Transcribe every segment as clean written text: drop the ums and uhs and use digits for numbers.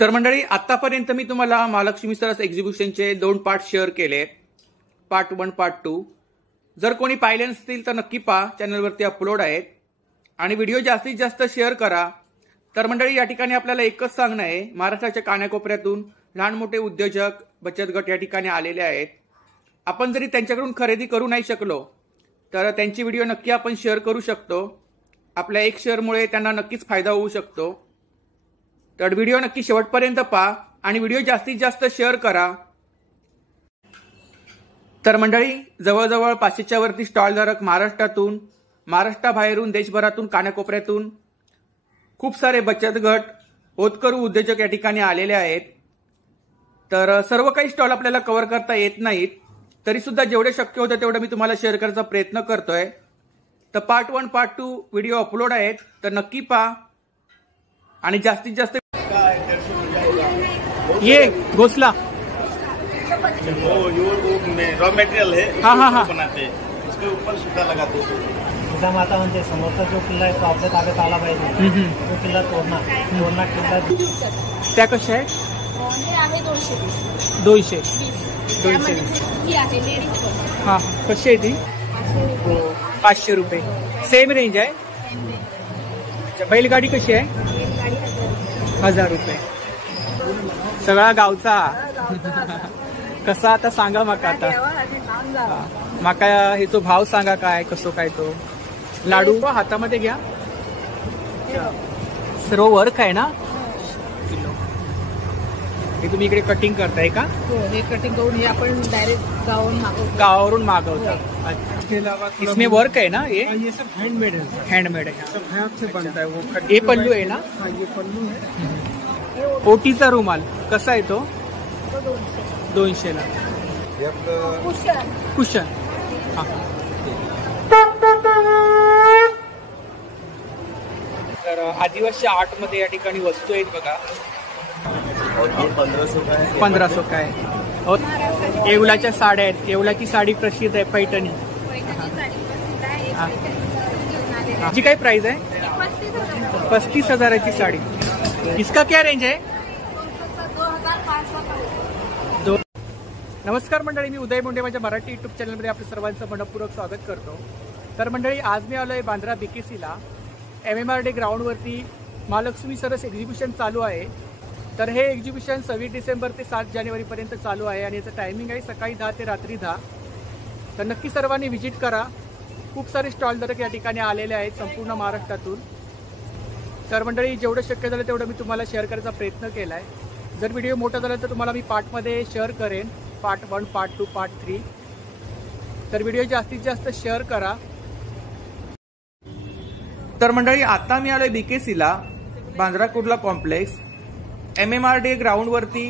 तर मंडळी, आतापर्यंत मी तुम्हाला महालक्ष्मी सरस एक्झिबिशनचे 2 पार्ट शेअर केले, पार्ट 1 पार्ट 2. जर कोणी पाहिले नसतील तर नक्की पहा, चॅनलवरती अपलोड आहेत. आणि व्हिडिओ जास्तीत जास्त शेअर करा. तर मंडळी, या ठिकाणी आपल्याला एकच सांगणं आहे, महाराष्ट्राच्या कानाकोपऱ्यातून लहान मोठे उद्योजक, बचत गट या ठिकाणी आलेले आहेत. आपण जरी त्यांच्याकडून खरेदी करू नाही शकलो तर त्यांची व्हिडिओ नक्की आपण शेअर करू शकतो. आपल्या एक शेअरमुळे त्यांना नक्कीच फायदा होऊ शकतो. तर व्हिडिओ नक्की शेवटपर्यंत पहा आणि व्हिडिओ जास्तीत जास्त शेअर करा. तर मंडळी, जवळजवळ 500च्या वरती स्टॉलधारक महाराष्ट्रातून, महाराष्ट्राबाहेरून, देशभरातून, कानाकोपऱ्यातून खूप सारे बचत गट, होतकरू उद्योजक या ठिकाणी आलेले आहेत. तर सर्व काही स्टॉल आपल्याला कव्हर करता येत नाहीत, तरी सुद्धा जेवढे शक्य होतं तेवढं मी तुम्हाला शेअर करायचा प्रयत्न करतोय. तर पार्ट 1 पार्ट 2 व्हिडिओ अपलोड आहेत, तर नक्की पहा आणि जास्तीत जास्त ये घोसला रॉ मटेरियल है, हाँ बनाते हैं, उसके ऊपर सूता लगाते हैं. माता म्हणते समोरचा जो किल्ला आहे तो आपल्या ताब्यात आला पाहिजे. तो किल्ला तोडणार किल्ला. त्या कशा आहे? हे आहे 200. 200 ही आहे लेडीज. हा, कशी आहे ती? 500 रुपये. सेम रेंज आहे. बैलगाडी कशी आहे? 1000 रुपये. सगळा गावचा. कसा आता सांगा माका, आता माका हे तो भाव सांगा, काय कसो काय तो. लाडू हातामध्ये घ्या. सर्व वर्क आहे ना? हे तुम्ही इकडे कटिंग करताय का? हो, हे कटिंग करून हे आपण डायरेक्ट गावावरून मागवता. इसमें वर्क है ना? ये सब हैंडमेड है. हैंडमेड है. सब हाथ से बनता है. वो ये पल्लू है ना? हाँ, ये पल्लू है. ओटीचा रुमाल कसा आहे तो? 200 ला. कुशन. तर आदिवासी आर्ट मध्ये या ठिकाणी वस्तू आहेत बघा. 1500 काय. येवलाच्या साड्या आहेत. येवलाची साडी प्रसिद्ध आहे, पैठणी. जी काय प्राइस आहे? 35,000 की साड़ी. इसका क्या रेंज है? नमस्कार मंडळी, मी उदय मुंडे. माझ्या मराठी युट्यूब चॅनलमध्ये आपल्या सर्वांचं मनपूर्वक स्वागत करतो. तर मंडळी, आज मी आलोय बांद्रा BKCला. MMRD ग्राउंडवरती महालक्ष्मी सरस एक्झिबिशन चालू आहे. तर हे एक्झिबिशन 26 डिसेंबर ते 7 जानेवारीपर्यंत चालू आहे आणि याचं टायमिंग आहे सकाळी 10 ते रात्री 10. तर नक्की सर्वांनी व्हिजिट करा. खूप सारे स्टॉलधारक या ठिकाणी आलेले आहेत संपूर्ण महाराष्ट्रातून. तर मंडळी, जेवढं शक्य झालं तेवढं मी तुम्हाला शेअर करायचा प्रयत्न केला आहे. जर व्हिडिओ मोठा झाला तर तुम्हाला मी पार्टमध्ये शेअर करेन, पार्ट 1 पार्ट 2 पार्ट 3. तर व्हिडिओ जास्तीत जास्त शेअर करा. तर मंडळी, आता मी आलोय BKCला, बांद्रा कुर्ला कॉम्प्लेक्स. MMRD ग्राउंडवरती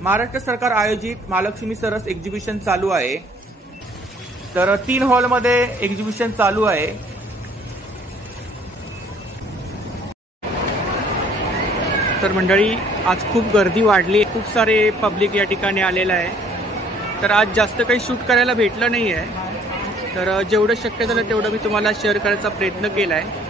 महाराष्ट्र सरकार आयोजित महालक्ष्मी सरस एक्झिबिशन चालू आहे. तर 3 हॉलमध्ये एक्झिबिशन चालू आहे. तर मंडळी, आज खूप गर्दी वाढली. खूप सारे पब्लिक या ठिकाणी आलेलं आहे. तर आज जास्त काही शूट करायला भेटलं नाही आहे. तर जेवढं शक्य झालं तेवढं मी तुम्हाला शेअर करायचा प्रयत्न केला आहे.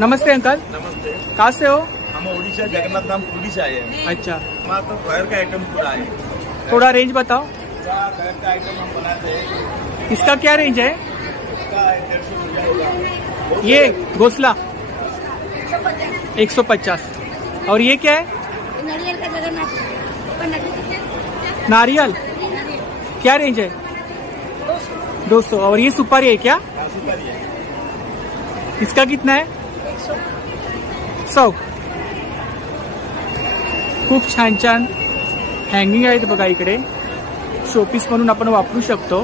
नमस्ते अंकल. नमस्ते. कहाँ से हो? हम उड़ीसा, जगन्नाथ धाम पुरी से आए हैं. अच्छा, हमारा तो फायर का आइटम पूरा है. थोड़ा रेंज बताओ. फायर का आइटम हम बनाते हैं. इसका क्या रेंज है? इसका 150 हो जाएगा. ये घोसला 150. और ये क्या है? नारियल का जगन्नाथ. नारियल क्या रेंज है? 200. और ये सुपारी है क्या? सुपारी है. इसका कितना है? 100. खूप छान छान हँगिंग आहेत बघा इकडे. शोपीस म्हणून आपण वापरू शकतो.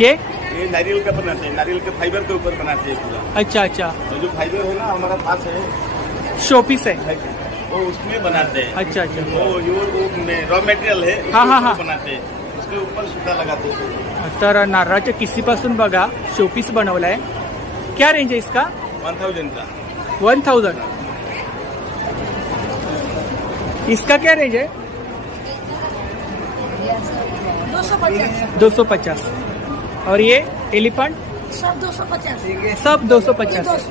ये नारियल का बनाते हैं, नारियल के फाइबर के ऊपर बनाते हैं पूरा. अच्छा अच्छा, तो जो फाइबर है ना हमारा पास है, शोपीस है वो उसमें बनाते हैं. अच्छा अच्छा. वो रॉ मटेरियल है, हाँ. बनाते हैं, उसके ऊपर सूता लगाते हैं. तर नारळाच्या किस्सीपासून बघा शोपीस बनवलाय. क्या रेंज है इसका? 1000 का. 1000. इसका क्या रेंज है? 250. और ये एलिफंट सब 250 सब 250.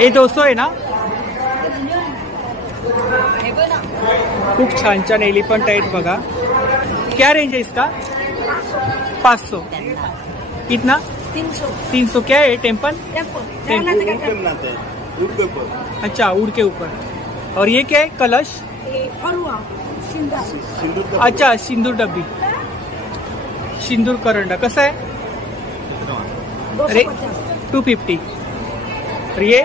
ये 200 आहे ना. खूप छान छान एलिफंट आहेत बघा. क्या रेंज है इसका? 500. कितना? 300. क्या है टेम्पल? उड़ के बनाते हैं, उड़ के ऊपर अच्छा, उड़ के ऊपर. और ये क्या है? कलश. सिंदूर का अच्छा, सिंदूर डब्बी, सिंदूर करंडा. कसं आहे? अरे 250. और ये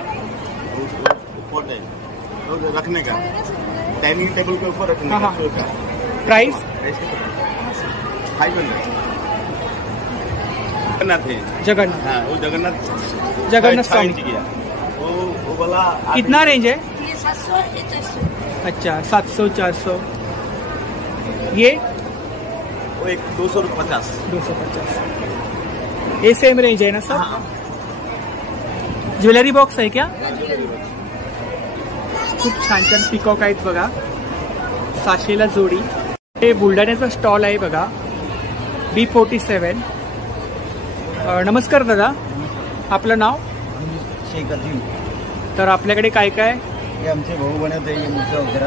पॉट है और रखने का, डाइनिंग टेबल के ऊपर रखने हाँ, का. हाँ. शो का प्राइस 500. जगन्नाथ है. जगन्नाथ. हाँ, वो जगन्नाथ जगन्नाथ 6 स्वामी. इंच किया. वो वाला कितना रेंज है? ये 700 ये 400. अच्छा, 700 400. ये वो एक 250. 250. ये सेम रेंज आहे ना सर? हाँ. ज्वेलरी बॉक्स आहे क्या? खूप छान छान पिकॉक आहेत बघा, 600ला जोडी. हे बुलढाण्याचा स्टॉल आहे बघा, B47. नमस्कार दादा, आपलं नाव? शेख अजीम. तर आपल्याकडे काय काय? हे आमचे भाऊ बनवते हे मूर्त्या वगैरे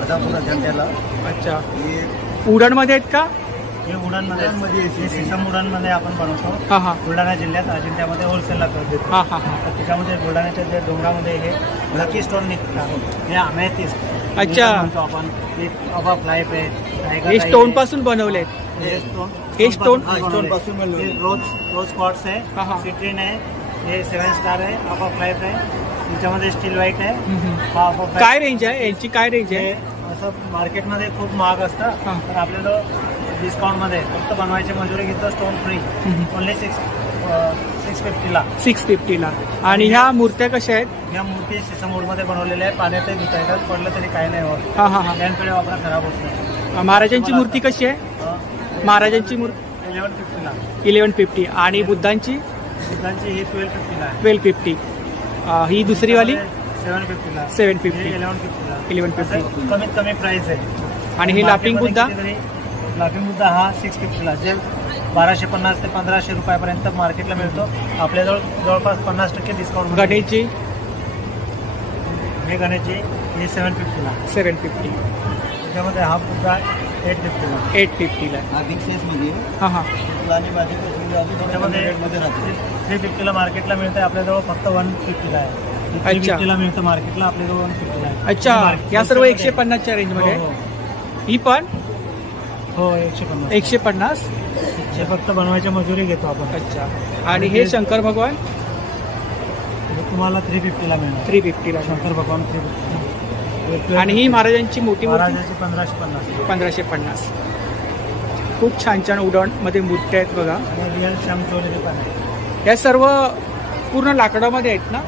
अर्धापूर अजंट्याला. अच्छा, हे उडणमध्ये आहेत का? हे उडानमध्ये सिसम उडानमध्ये आपण बनवतो. हां हां बुलढाणा जिल्ह्यात अजिंठ्यामध्ये होलसेलला देतो. हां हां हां. तर त्याच्यामध्ये बुलढाण्याच्या जे डोंगरामध्ये हे लकी स्टोन निघतात, हे अमेथिस्ट. अच्छा. म्हणतो आपण. हे अबा फ्लाय पे हे स्टोन पासून बनवले आहेत. हे स्टोन पासून बनवले. रोज क्वार्ट्स हा, हा. आहे, सिट्रीन आहे, हे 7 स्टार आहे, अबा फ्लाय आहे, त्याच्यामध्ये स्टील व्हाईट आहे. हा अबा फ्लाय. काय रेंज आहे यांची? काय रेंज हे आहे? असं मार्केटमध्ये खूप महाग असतं, हा. तर आपल्याला डिस्काउंटमध्ये फक्त बनवायची मजुरी घेतो, स्टोन फ्री, ओनली 650ला. 650ला. आणि ह्या मूर्त्या कशा आहेत? या मूर्ती सिसमूडमध्ये बनवलेल्या आहे, पाण्यातही धुता येतात, पडलं तरी काही नाही होत. हां हां हां. लॅनपेढे वापरा, खराब होत नाही. महाराजांची मूर्ती कशी आहे? महाराजांची मूर्ती 1150ला. 1150. आणि बुद्धांची बुद्धांची ही 1250ला आहे. 1250. ही दुसरी वाली 750ला. 750. 1150ला. 1150. असं कमीत कमी प्राइस आहे. आणि ही लाफिंग बुद्धा? लाफिंग बुद्धा हा 650ला, जे 1250 ते 1500 रुपयापर्यंत मार्केटला मिळतो, आपल्याजवळ जवळपास 50% डिस्काउंट. गणेशजी? हे गणेशजी हे 750ला. 750. त्याच्यामध्ये हा बुद्धा 850ला. 850ला. हा बिग साईजमध्ये हां हां. आणि त्याच्यामध्ये 350ला मार्केटला मिळतं, आपल्याजवळ फक्त 150ला आहे. अच्छा. 350ला मिळतं मार्केटला, आपल्याजवळ 150ला आहे. अच्छा, या सर्व 150च्या रेंजमध्ये. हो, ही पण हो 150. 150. हे फक्त बनवायची मजुरी घेतो आपण. अच्छा. आणि हे शंकर भगवान हे तुम्हाला 350ला मिळणार. 350ला. शंकर भगवान 350. आणि ही महाराजांची मोठी मूर्ती महाराजाची 1550. 1550. खूप छान छान उडणमध्ये मूर्त्या आहेत बघा. आणि रिअल श्याम ज्वेलरी पण आहे. या सर्व पूर्ण लाकडामध्ये आहेत ना?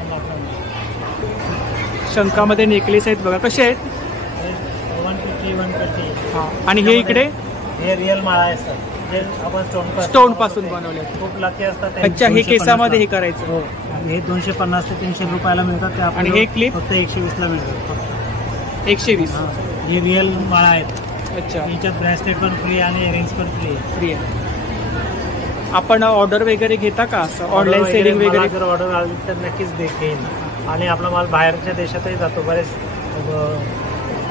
शंखामध्ये नेकलेस आहेत बघा, कसे आहेत? 150. हां. आणि हे इकडे हे रिअल माळा असतात, जे आपण स्टोन पासून बनवले. खूप लाकी असतात. अच्छा, हे केसामध्ये हे करायचं. हो. आणि हे 250 ते 300 रुपयाला मिळतात. ते आणि हे क्लिप? फक्त 120ला मिळतात फक्त. 120. हा. हे रिअल माळा आहेत. अच्छा, याच्यात ब्रेसलेट पण फ्री आणि इयरिंग्स पण फ्री आहे. फ्री आहे. आपण ऑर्डर वगैरे घेता का असं ऑनलाईन सेलिंग मला वगैरे? जर ऑर्डर आली तर नक्कीच घेईन. आणि आपला माल बाहेरच्या देशातही जातो, बरेच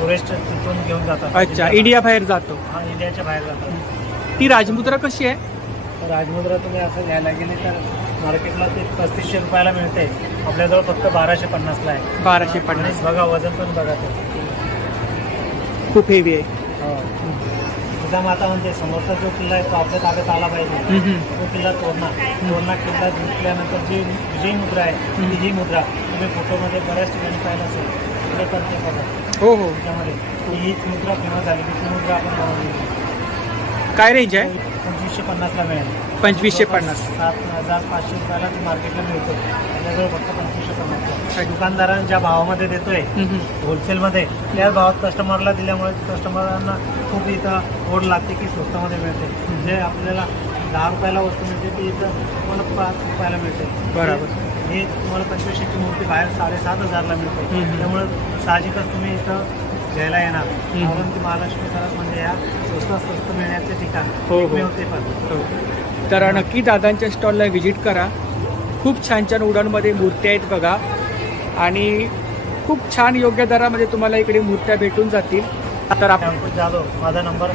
टुरिस्ट तिथून घेऊन जातात. अच्छा, इंडिया बाहेर जातो. हा, इंडियाच्या बाहेर जातात. ती राजमुद्रा कशी आहे? राजमुद्रा तुम्ही असं घ्यायला गेले तर मार्केटला ते 3500 रुपयाला मिळते, आपल्याजवळ फक्त 1250ला आहे. 1250. आणि बघा वजन पण बघा ते. खूप हेवी आहे. माता म्हणते समोरचा जो किल्ला आहे तो आपल्या ताब्यात आला पाहिजे. तो किल्ला तोडणार किल्ला जिंकल्यानंतर जी मुद्रा आहे ती मुद्रा तुम्ही फोटोमध्ये बऱ्याच ठिकाणी पाहिलं असेल, तिकडे करते बघा. हो हो. त्याच्यामध्ये हीच मुद्रा फेमस झाली. ती मुद्रा आपण बनवली. काय रेंज आहे? 2550ला मिळेल. 2550. 7500 रुपयाला ती मार्केटला मिळतो, त्याच्याजवळ फक्त 2550. दुकानदारांना ज्या भावामध्ये देतोय होलसेलमध्ये, त्याच भावात कस्टमरला दिल्यामुळे कस्टमरांना खूप इथं ओढ लागते की स्वस्तामध्ये मिळते. जे आपल्याला 10 रुपयाला वस्तू मिळते ती इथं तुम्हाला 5 रुपयाला मिळते. बरोबर. हे तुम्हाला 2500ची मूर्ती बाहेर 7500ला मिळते. त्यामुळे साहजिकच तुम्ही इथं घ्यायला येणार. कारण की महालक्ष्मी खरंच म्हणजे या स्वस्त मिळण्याचे ठिकाण हो. एकमेव ते पण. तर नक्की दादांच्या स्टॉलला व्हिजिट करा. खूप छान छान वुडनमध्ये मूर्त्या आहेत बघा आणि खूप छान योग्य दरामध्ये तुम्हाला इकडे मूर्त्या भेटून जातील. तर आपण अंकुश जाधव, माझा नंबर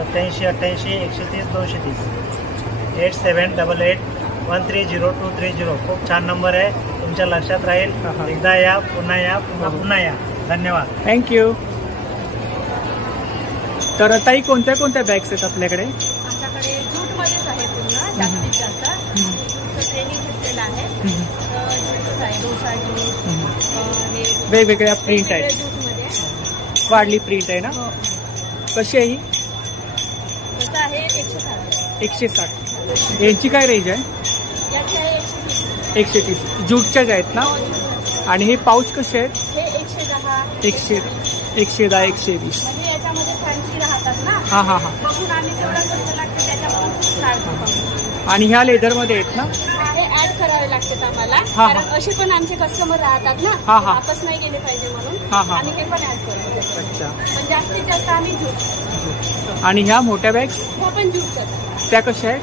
8788 130 8788130230. खूप छान नंबर आहे, तुमच्या लक्षात राहील. एकदा या, पुन्हा या, पुन्हा या. धन्यवाद. थँक्यू. तर ताई कोणत्या कोणत्या बॅग्स आहेत आपल्याकडे? आमच्याकडे जूटमध्येच आहे पूर्ण जास्तीत जास्त. ट्रेनिंग घेतलेलं आहे. जूटच आहे, डोसा जूट, हे वेगवेगळ्या प्रिंट आहेत. जूटमध्ये वाढली प्रिंट आहे ना? कशी आहे ही? तसं आहे 160. 160. यांची काय रेंज आहे? याची आहे 130. 130. जूटच्याच आहेत ना? आणि हे पाऊच कसे आहेत? हे 110. 110 120. म्हणजे याच्यामध्ये फॅन्सी राहतात ना. हां हां हां. बघून आम्ही तेवढं खर्च लागतं त्याच्यामध्ये खूप काढतो. आणि ह्या लेदरमध्ये आहेत ना? हे ऍड करावे लागतात आम्हाला, हा. कारण असे पण आमचे कस्टमर राहतात ना, हा, हा. वापस नाही गेले पाहिजे म्हणून हा, हा. आम्ही हे पण ऍड करतो. अच्छा. पण जास्तीत जास्त आम्ही जूट. आणि ह्या मोठ्या बॅग्स हो पण जूट करतो. त्या कशा आहेत?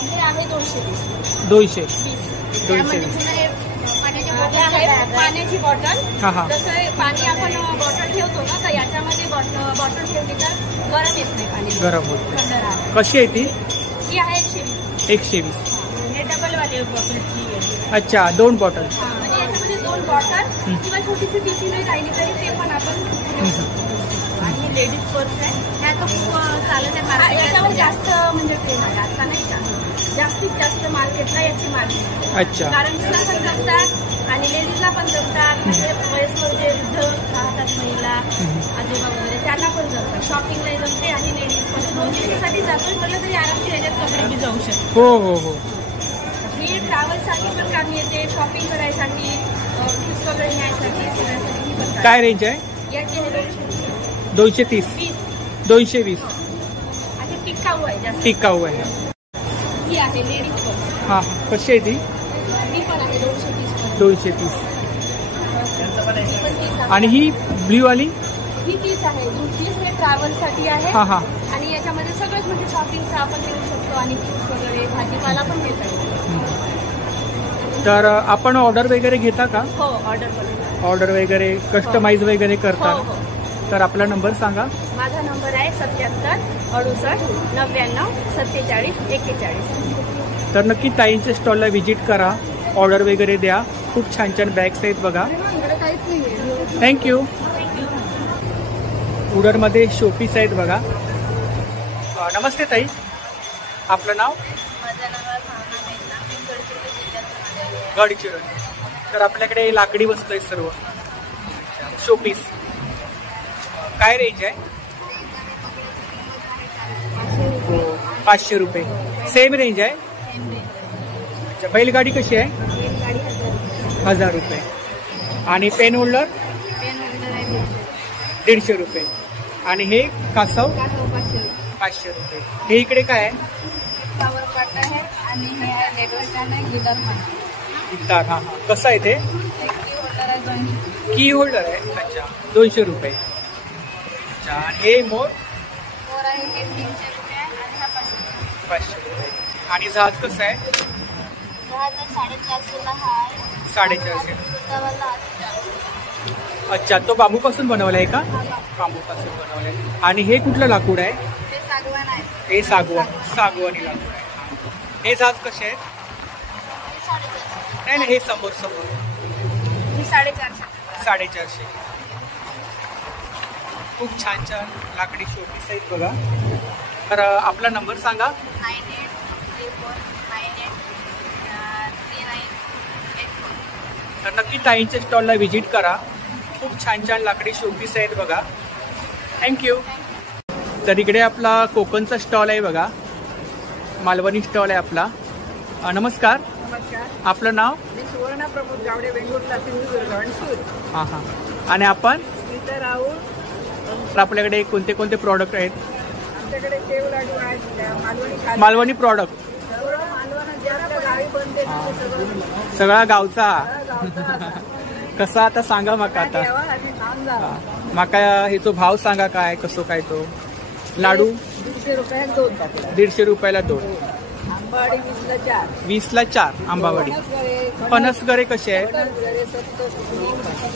हे आहे 220. 200. त्यामध्ये पुन्हा हे पाण्याची बॉटल. हा, हा. जसं पाणी आपण बॉटल ठेवतो ना, तर याच्यामध्ये बॉटल ठेवली तर गरम येत नाही पाणी. गरम होत नाही. थंड राहतं. कशी आहे ती? ही आहे 120. 120. हे डबल वाली बॉटलची आहे. अच्छा, 2 बॉटल. म्हणजे याच्यामध्ये 2 बॉटल किंवा छोटीशी पिशवी नाही राहिली तरी ते पण आपण घेऊ शकतो. आणि लेडीज पर्स आहे, ह्या तर खूप चालत आहे. याच्यावर जास्त म्हणजे ट्रेन आहे आता नाही का, जास्तीत जास्त मार्केटला याची मार्केट. अच्छा. कारण तिला पण जमतात आणि लेडीजला पण जमतात. म्हणजे वयस्कर जे वृद्ध राहतात महिला आजोबा वगैरे त्यांना पण जमतात. शॉपिंगला जमते आणि लेडीज पण 2 दिवसासाठी जातो म्हटलं तरी आरामशीर याच्यात कपडे बी जाऊ शकतो. हो हो हो. ही ट्रॅव्हलसाठी पण कामी येते, शॉपिंग करायसाठी, गिफ्ट वगैरे न्यायसाठी, सगळ्यासाठी पण कामी. काय रेंज आहे? याचे हे 230. 220. आणि टिकाऊ आहे जास्त. टिकाऊ आहे. ही आहे लेडीज पण. हां. कशी आहे ती? ही पण आहे 230. 230. ही पण 30 आहे. आणि ही ब्ल्यू वाली? ही 30 आहे. 30 हे ट्रॅव्हलसाठी आहे. हां हां. आणि याच्यामध्ये सगळंच म्हणजे शॉपिंगचं आपण घेऊ शकतो आणि गिफ्ट वगैरे भाजीपाला पण घेता येतो. तर आपण ऑर्डर वगैरे घेता का? हो, ऑर्डर करू. ऑर्डर वगैरे कस्टमाइज वगैरे हो करता? हो. तर आपला नंबर सांगा. माझा नंबर आहे 77 68 99 47 41. तर नक्की ताईंच्या स्टॉलला व्हिजिट करा, ऑर्डर वगैरे द्या. खूप छान छान बॅग्स आहेत बघा. थँक्यू. वुडनमध्ये शोपीस आहेत बघा. नमस्ते ताई, आपलं नाव? माझं नाव गडचिरोली. तर आपल्याकडे लाकडी वस्तू आहेत सर्व. शोपीस काय रेंज आहे? 500 रुपये. सेम रेंज आहे. अच्छा. बैलगाडी कशी आहे? 1000 रुपये. आणि पेन होल्डर 150 रुपये. आणि हे कासव 500 रुपये. हे इकडे काय आहे? फ्लावर कट आहे आणि हे आहे लेडर स्टँड आहे, गिटार पण. गिटार. हां हां. कसं आहे ते? की होल्डर आहे 200. की होल्डर आहे. अच्छा. 200 रुपये. अच्छा. आणि हे मोर आहे हे 300 रुपये आणि हा 500 रुपये. आणि जहाज कसं आहे? 450 ला हा आहे. 450. सुतावाला आहे. अच्छा. तो बांबूपासून बनवला आहे का? बांबूपासून बनवला आहे. आणि हे कुठलं लाकूड आहे? हे सागवान आहे. हे सागवानी लाकूड आहे. हे जहाज कसे आहेत? नाही नाही, हे समोर ही 450. 450. खूप छान छान लाकडी शोपीस आहेत बघा. तर आपला नंबर सांगा. 9834393984. तर नक्की ताईंच्या स्टॉलला व्हिजिट करा. खूप छान छान लाकडी शोपीस आहेत बघा. थँक्यू. तर इकडे आपला कोकणचा स्टॉल आहे बघा. मालवणी स्टॉल आहे आपला. नमस्कार. नमस्कार. आपलं नाव? मी सुवर्णा प्रमोद गावडे, बेंगलोरला सिंधुदुर्ग हणसूर. हां हां. आणि आपण? इथं राहून तर आपल्याकडे कोणते कोणते प्रॉडक्ट आहेत? आमच्याकडे शेव लाडू आहेत, मालवणी खाद्य, मालवणी प्रॉडक्ट सर्व मालवण जे आपल्या गावी बनते ना ते सगळं सगळा गावचा. गावचा. कसा आता सांगा माका आता. जेव्हा आम्ही खाऊन जा. माका ह्याचो भाव सांगा काय कसो काय तो. लाडू 150 रुपयात 2 पाकिट. 150 रुपयाला 2. आंबाडी 20ला 4. 20ला 4 आंबावडी. फणसगरे कसे आहेत?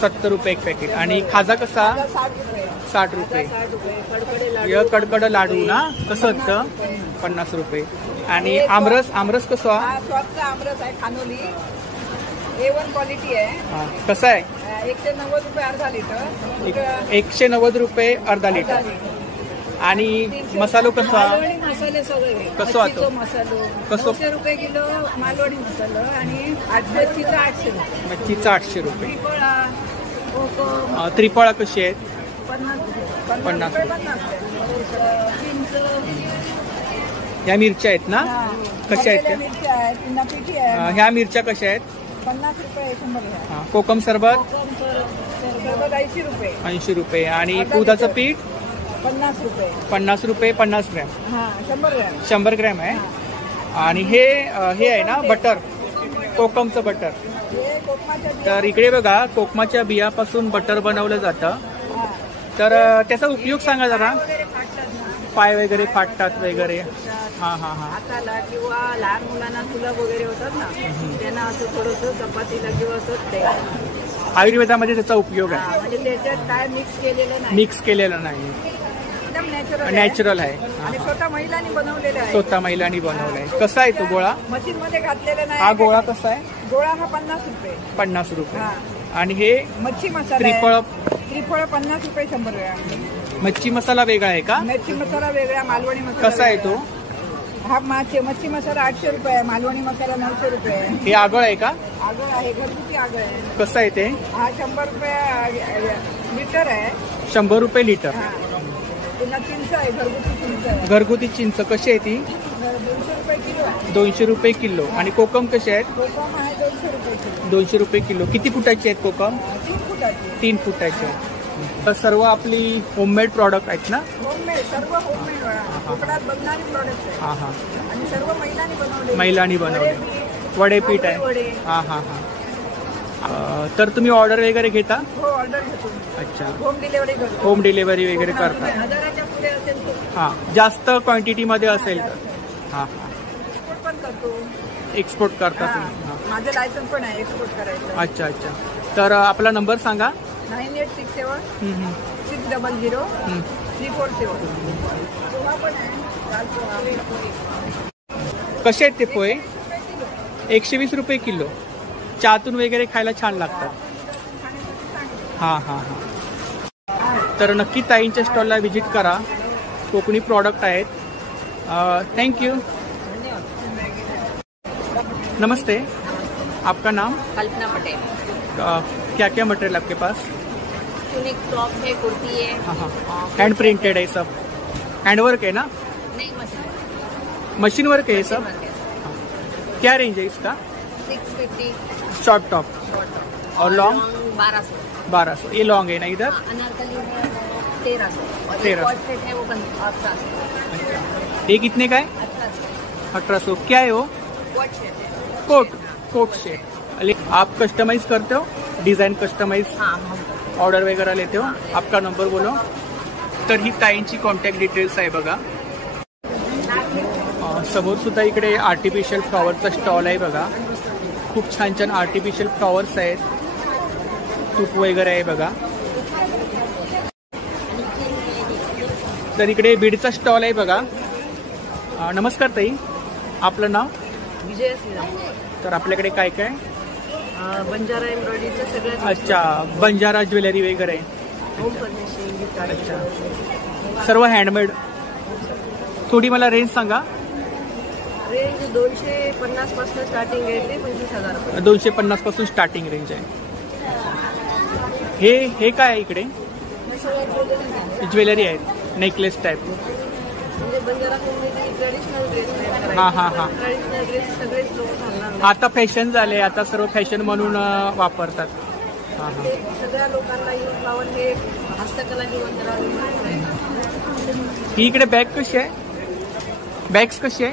70 रुपये एक पॅकेट. आणि खाजा कसा? 60 रुपये. कडकड लाडू ना कसं असतं? 50 रुपये. आणि आमरस कसं? स्वस्त आमरस आहे खानोली. A1 क्वालिटी आहे. कसं आहे? 190 रुपये अर्धा लिटर. 190 रुपये अर्धा लिटर. आणि मसालो कसा? मालवणी मसाले सगळे. कसं होतो? मसालो कसं? 900 रुपये किलो मालवणी मसालो. आणि मच्छीचा 800 रुपये. मच्छीचा 800 रुपये. त्रिफळा, कोकम त्रिफळा कशी आहेत? 50 रुपये. ह्या मिरच्या आहेत ना? कशा आहेत त्या? मिरची आहे, पुन्हा पिठी आहे. ह्या मिरच्या कशा आहेत? 50 रुपये 100 घ्या. कोकम सरबत सरबत 80 रुपये. 80 रुपये. आणि दुधाचं पीठ 50 रुपये. 50 रुपये 50 ग्रॅम. 100 ग्रॅम. 100 ग्रॅम आहे. आणि हे आहे ना बटर, कोकमचं बटर. हे कोकमाच्या तर इकडे बघा कोकमाच्या बियापासून बटर बनवलं जातं. तर त्याचा उपयोग सांगा जरा. वगैरे फाटतात ना. पाय वगैरे फाटतात वगैरे. हां हां हां. हाताला किंवा लहान मुलांना सुलभ वगैरे होतात ना, त्यांना असं थोडंसं चपातीला किंवा असं ते आयुर्वेदामध्ये त्याचा उपयोग आहे. म्हणजे त्याच्यात काय मिक्स केलेलं नाही. मिक्स केलेलं नाही. एकदम नॅचरल. नॅचरल आहे. आणि स्वतः महिलांनी बनवलेलं आहे. स्वतः महिलांनी बनवलाय. कसा आहे तो गोळा? मशीन मध्ये घातलेला नाही. हा गोळा कसा आहे? गोळा हा 50 रुपये. 50 रुपये. हा. आणि हे मच्छी मसाला त्रिफळ. त्रिफळ 50 रुपये 100 ग्रॅम. मच्छी मसाला वेगळा आहे का? मच्छी मसाला वेगळा, मालवणी मसाला कसा आहे वेगळा. तो? हा मच्छी मसाला 800 रुपये आहे. मालवणी मसाला 900 रुपये आहे. हे आगळ आहे का? आगळ आहे, घरगुती आगळ आहे. कसं आहे ते? हा 100 रुपये लिटर आहे. 100 रुपये लिटर. हा. पुन्हा चिंच आहे, घरगुती चिंच आहे. घरगुती चिंच कशी आहे ती? 200 रुपये किलो आहे. 200 रुपये किलो. आणि कोकम कसे आहेत? कोकम आहे 200 रुपये किलो. 200 रुपये किलो. किती फुटाची आहेत कोकम? 3 फुटाची. 3 फुटाची आहेत. तर सर्व आपली होममेड प्रॉडक्ट आहेत ना? होममेड, सर्व होममेड कोकणात बनणारी प्रोडक्ट आहे. हां हां. आणि सर्व महिलांनी बनवले. महिलांनी बनवले. वडेपीठ आहे. वडे. हां हां हां. तर तुम्ही ऑर्डर वगैरे घेता? हो, ऑर्डर घेतो. अच्छा. होम डिलिव्हरी करतो. होम डिलिव्हरी वगैरे करता? हजाराच्या पुढे असेल तो हां, जास्त क्वांटिटीमध्ये असेल तर. हां हां. एक्सपोर्ट पण करतो. एक्सपोर्ट करता हा. तुम्ही? हां. माझं लायसन्स पण आहे एक्सपोर्ट करायचं. अच्छा अच्छा. तर आपला नंबर सांगा. 9867 हं, हं, 600 हं. 347. पोहा पण आहे. दाल पोहा. कसे आहेत ते पोहे? 120 रुपये किलो. चहातून वगैरे खायला छान लागतात. हां हां हां. तर नक्की ताईंच्या स्टॉलला व्हिजिट करा. कोकणी प्रॉडक्ट आहेत. थँक्यू. नमस्ते, आपका नाम? कल्पना पटेल. क्या क्या मटेरियल आपके पास? टूनिक टॉप है, कुर्ती है. हाँ हाँ. हैंड प्रिंटेड है सब? हैंड वर्क है ना? नहीं, मशीन मशीन वर्क है ये सब? क्या रेंज है इसका? 650. Short top. और लॉन्ग? 1200. 1200. ये लॉन्ग है ना इधर? अनारकली है 1300. और 1300. कॉट सेट है वो 1800. अच्छा. ये कितने का है? 1800. क्या है वो? कॉट सेट है. कोट शेट. आप कस्टमाइज करते हो? डिझाईन कस्टमाइज हाँ, हम ऑर्डर वगैरह लेते हो? आपका नंबर बोलो. तर ही ताईंची कॉन्टॅक्ट डिटेल्स आहे बघा. समोर सुद्धा इकडे आर्टिफिशियल फ्लॉवरचा स्टॉल आहे बघा. खूप छान छान आर्टिफिशियल फ्लॉवर्स आहेत. तूप वगैरे आहे बघा. तर इकडे बीडचा स्टॉल आहे बघा. नमस्कार ताई, आपलं नाव? विजय श्रीराम. तर आपल्याकडे काय काय? बंजारा एम्ब्रॉयडरीचं सगळ्यात. अच्छा, बंजारा ज्वेलरी वगैरे. Home furnishing. अच्छा, सर्व हँडमेड. थोडी मला रेंज सांगा. रेंज 250 पासून स्टार्टिंग आहे ते 25,000. 250 पासून स्टार्टिंग रेंज आहे. हे काय आहे इकडे? ज्वेलरी आहेत, नेकलेस टाईप. म्हणजे बंजारा ट्रेडिशनल ड्रेस. हां हां हां. ट्रेडिशनल ड्रेस सगळेच लोक घालणार. आता फॅशन झाले, आता सर्व फॅशन म्हणून वापरतात. हां हां. सगळ्या लोकांना यूज लावून हे हस्तकला घेऊन जरा. ही इकडे बॅग कशी आहे? बॅग्स कशी आहे?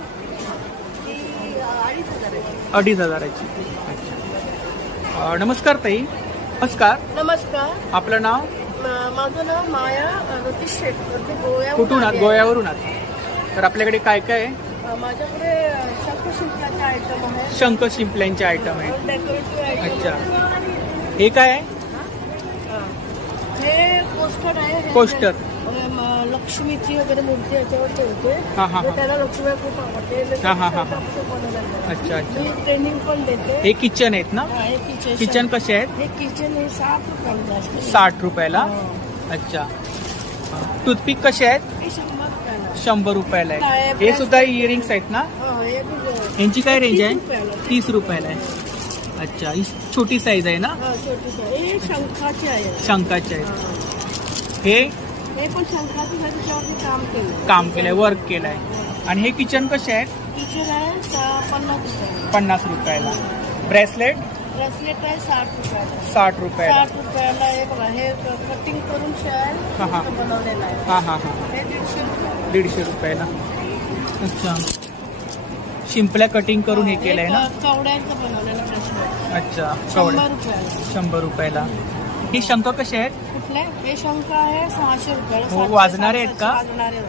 2,500. अच्छा. नमस्कार ताई. नमस्कार. नमस्कार. आपलं नाव? माझं नाव माया रतीश शेट. कुठून आहात? गोव्यावरून आहात. तर आपल्याकडे काय काय आहे? माझ्याकडे शंख शिंपल्याचे आयटम आहे, शंख शिंपल्यांचे आयटम आहेत. Decorative item. अच्छा, हे काय आहे? हे पोस्टर आहे. हे पोस्टर. लक्ष्मीची वगैरे मूर्ती याच्यावर ठेवते. हा हा हा. त्याला लक्ष्मी खूप आवडते. हा हा हा. बनवलेलं अच्छा अच्छा. मी ट्रेनिंग पण देते. हे किचन आहेत ना? हे किचन. किचन कसे आहेत? हे किचन हे 60 रुपयाला असते. 60 रुपयाला. अच्छा. टूथपिक कसे आहेत? हे 100 रुपयाला. 100 रुपयाला आहे. हे सुद्धा इयरिंग्स आहेत ना? हे बी यांची काय रेंज आहे? 30 रुपयाला. 30 रुपयाला आहे. अच्छा, ही छोटी साईज आहे ना? छोटी साईज. हे शंखाची आहे. शंखाचे आहे. हे पण शंखाची आहे, त्याच्यावरती काम केलंय, वर्क केलंय. आणि हे किचन कसे आहेत? किचन आहे 50 रुपयाला. 50 रुपयाला. ब्रेसलेट? ब्रेसलेट आहे 60 रुपयाला. 60 रुपयाला. 60 रुपयाला. हे कटिंग करून हा हा. बनवलेलं आहे. हा हा हा. हे 150 रुपयाला. 150 रुपयाला. अच्छा, शिंपल्या कटिंग करून हे केलंय ना? कवड्यांचं बनवलेलं ब्रेसलेट. अच्छा, 100 रुपयाला. 100 रुपयाला. हे शंख कसे आहेत? कुठले? हे शंख आहे 600 रुपयाला. हो, वाजणारे आहेत का?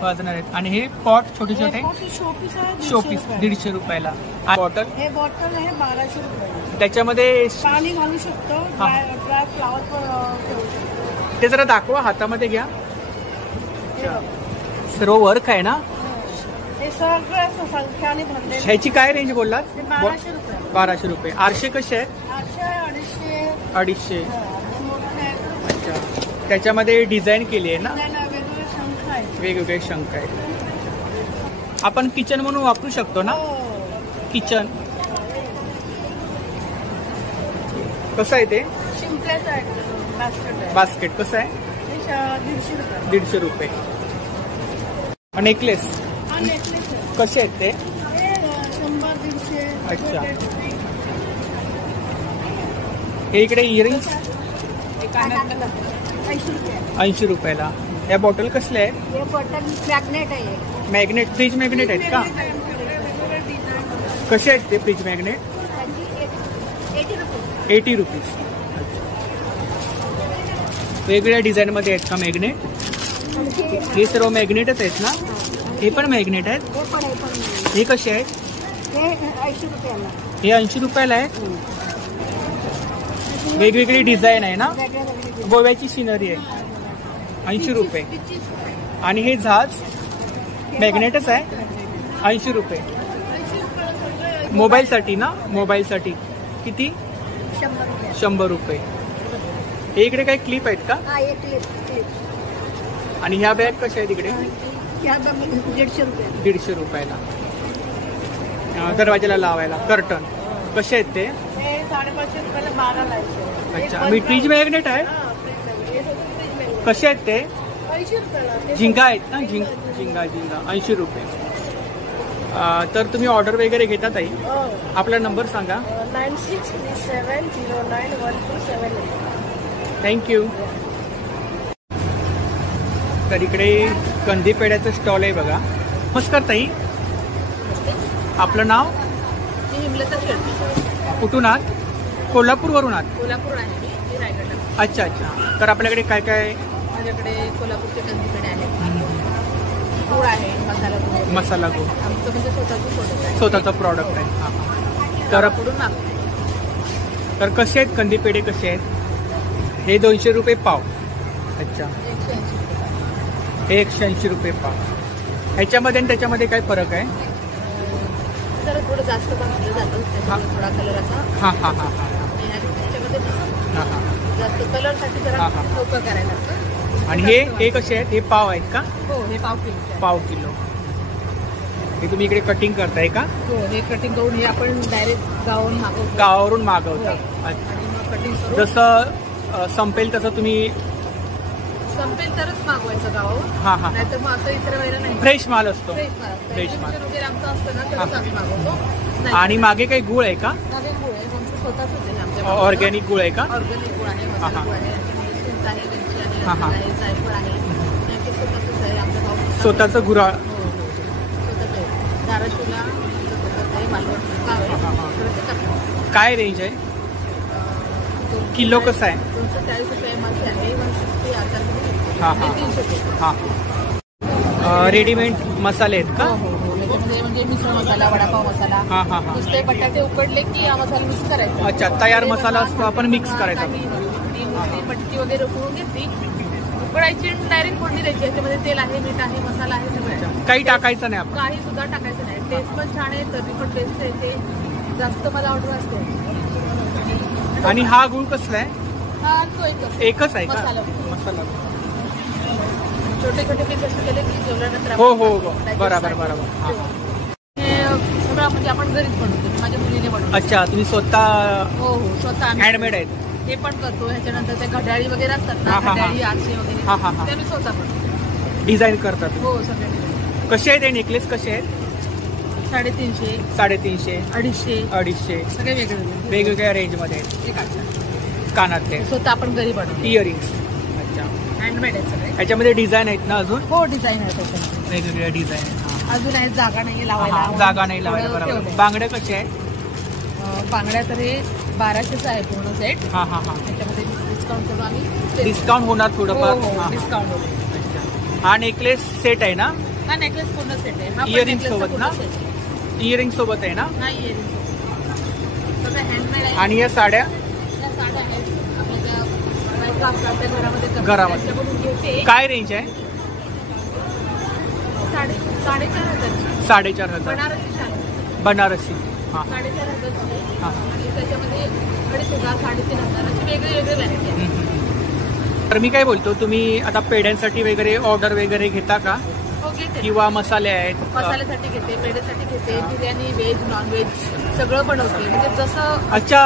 वाजणारे आहेत. आणि हे पॉट छोटे छोटे? शोपीस आहे शोपीस 150 रुपयाला. बॉटल? हे बॉटल आहे 1200 रुपयाला. त्याच्यामध्ये पाणी घालू शकतो. ड्राय फ्लावर पण ठेवू शकतो. ते जरा दाखवा, हातामध्ये घ्या. सर्व वर्क आहे ना? हे सगळं संख्याने भरले. ह्याची काय रेंज बोललात? 1200 रुपये. 1200 रुपये. आरशे कसे आहेत? 800, 250. 250. हे मोठे आहेत. अच्छा, त्याच्यामध्ये डिझाईन केली आहे ना? वेगवेगळे शंख आहेत. वेगवेगळे शंख आहेत. आपण किचन म्हणून वापरू शकतो ना? किचन कसं आहे ते? शिंपल्याचं आहे. बास्केट कसं आहे? 150 रुपये. 150 रुपये. नेकलेस हा नेकलेस आहे. कसे आहेत ते? हे 100, 150. अच्छा. हे इकडे इयरिंग्स 80 रुपये. 80 रुपयाला. या बॉटल कसल्या आहेत? हे बॉटल मॅग्नेट आहे. मॅग्नेट, फ्रीज मॅग्नेट आहेत का? कसे आहेत ते फ्रीज मॅग्नेट? 80 रुपीज. वेगवेगळ्या डिझाईन मध्ये आहेत का मॅग्नेट? हे सर्व मॅग्नेटच आहेत ना? हे पण मॅग्नेट आहेत. हे कसे आहेत? हे 80 रुपयाला. हे 80 रुपयाला आहेत. वेगवेगळी डिझाईन आहे ना? गोव्याची सिनरी आहे. 80 रुपये. आणि हे जहाज मॅग्नेटच आहे. 80 रुपये. मोबाईल साठी ना? मोबाईल साठी किती? 100 रुपये. हे इकडे काही क्लिप आहेत का? आणि ह्या बॅग कशा आहेत इकडे? 150 रुपये. 150 रुपयाला. दरवाजाला लावायला कर्टन कसे आहेत ते? 550 रुपयाला 12 लायचे. अच्छा, मी फ्रीज मॅग्नेट आहे. कसे आहेत ते? 80 रुपयाला. झिंगा आहेत ना? झिंगा 80 रुपये. तर तुम्ही ऑर्डर वगैरे घेता ताई? आपला नंबर सांगा. 9637091278. थँक्यू. तर इकडे कंदी पेढ्याचं स्टॉल आहे बघा. नमस्कार ताई, आपलं नाव? कुठून आहात? कोल्हापूरवरून आहात? कोल्हापूर आहे मी रायगडला. अच्छा अच्छा. तर आपल्याकडे काय काय? माझ्याकडे कोल्हापूरचे कंदी पेढे आहेत. गूळ आहे, मसाला गूळ. मसाला गूळ आमचं म्हणजे स्वतःचं प्रॉडक्ट आहे. हां. तर कसे आहेत कंदी पेढे कसे आहेत? हे 200 रुपये पाव. अच्छा. हे 180 रुपये पाव. ह्याच्यामध्ये आणि त्याच्यामध्ये काय फरक आहे? जरा थोडं जास्त भाजलं जातं, त्याच्यामध्ये थोडा कलर असा. हां हां हां हां त्याच्यामध्ये हां हां. जास्त कलरसाठी जरा सोपं करायला लागतं. आणि हे कसे आहेत? हे पाव आहेत का? हो, हे पाव किलो. पाव किलो. हे तुम्ही इकडे कटिंग करताय का? हो, हे कटिंग करून हे आपण डायरेक्ट गावावरून मागवता. अच्छा. आणि मग कटिंग करून जसं संपेल तसं तुम्ही संपेल तरच मागवायचं गावावर. हां हां. नाहीतर मग असं इतर वेळेला नाही. फ्रेश माल असतो. फ्रेश माल वगैरे आमचं असतं ना, तरच आम्ही मागवतो. आणि मागे काही गुळ आहे का? नवीन गुळ आहे, आमचं स्वतःच होते आमच्या. ऑर्गॅनिक गुळ आहे का? ऑर्गॅनिक गुळ आहे, मसाला गुळ आहे, चिंच आहे, वेलची आहे, हां, हां. आहे, जायफळ आहे. ते स्वतःच आहे आमच्या भाऊ. स्वतःचं गुराळ. स्वतःच आहे. धाराशिवला स्वतःच आहे, मालवण काय रेंज आहे? किलो कसं आहे? 240 रुपये मध्ये आहे. 160 आता हां हां 300 रुपये. हां. रेडीमेड मसाले आहेत का? हो हो हो. मध्ये म्हणजे मिसळ मसाला, वडापाव मसाला. हा हा हा. नुसते बटाटे उकडले की हा मसाला मिक्स करायचा. अच्छा, तयार मसाला असतो, आपण मिक्स करायचा. ती मटकी वगैरे उकळून घेतली, उकळायची आणि डायरेक्ट फोडणी द्यायची. याच्यामध्ये तेल आहे, मीठ आहे, मसाला आहे, सगळं काही टाकायचं नाही आपण. काही सुद्धा टाकायचं नाही. टेस्ट पण छान आहे, तरी पण टेस्ट येते. जास्त मला ऑर्डर असते. आणि हा गुळ कसला आहे? हा तो एकच आहे का? मसाला. मसाला. छोटे छोटे पीस असे केले की जेवल्यानंतर हो हो हो, बरोबर बरोबर. हा. हे सगळं म्हणजे आपण घरीच बनवतो. माझ्या मुलीने बनवतो. अच्छा, तुम्ही स्वतः हो हो, स्वतः आम्ही हँडमेड आहेत? हे पण करतो. ह्याच्यानंतर ते घड्याळी वगैरे असतात हा, ना, हा, हा. घड्याळी, आरसे वगैरे, हा, हा, हा. ते मी स्वतः बनवतो. डिझाईन करतात? हो, सगळे. कसे आहेत हे नेकलेस? कसे आहेत? 350, 350, 250, 250. सगळे वेगळे वेगवेगळ्या रेंज मध्ये आहेत. एक असतात. कानातले, स्वतः आपण घरी बनवतो. इयरिंग्स. अच्छा, हँडमेड आहेत सगळे. याच्यामध्ये डिझाईन आहेत ना अजून? हो, डिझाईन आहे त्याच्यामध्ये. वेगवेगळ्या डिझाईन. अजून आहेत, जागा नाही लावायला. जागा नाही लावायला, थोडं बरोबर. ठेवलंय. बांगड्या कशा आहेत? बांगड्या तर हे 1200चा आहे पूर्ण सेट. हा हा हा. त्याच्यामध्ये डिस्काउंट करून आम्ही डिस्काउंट होणार थोडंफार? हो, हा, हा. डिस्काउंट होतो. हा नेकलेस सेट आहे ना? हा नेकलेस पूर्ण सेट आहे. हा पण Earrings necklace चा सोबत पूर्ण ना? set आहे. इयरिंग सोबत आहे ना? हा इयरिंग सगळं हँडमेड आहे. आणि या साड्या? त्या साड्या आहेत आपल्या ज्या बायका असतात त्या घरामध्ये करतात. घरामध्ये. त्याच्याकडून घेते. काय रेंज आहे? 4,500. 4,500. बनारसी शाल बनारसी. हा 4,500 हा. आणि त्याच्यामध्ये 2,500, 3,500 अशी वेगळे वेगळे व्हरायटी आहे. तर मी काय बोलतो, तुम्ही आता पेढ्यांसाठी वगैरे ऑर्डर वगैरे घेता का? हो घेते. किंवा मसाले आहेत? मसाल्यासाठी घेते, पेढेसाठी घेते, बिर्याणी, व्हेज, नॉनव्हेज सगळं बनवते. म्हणजे जसं अच्छा,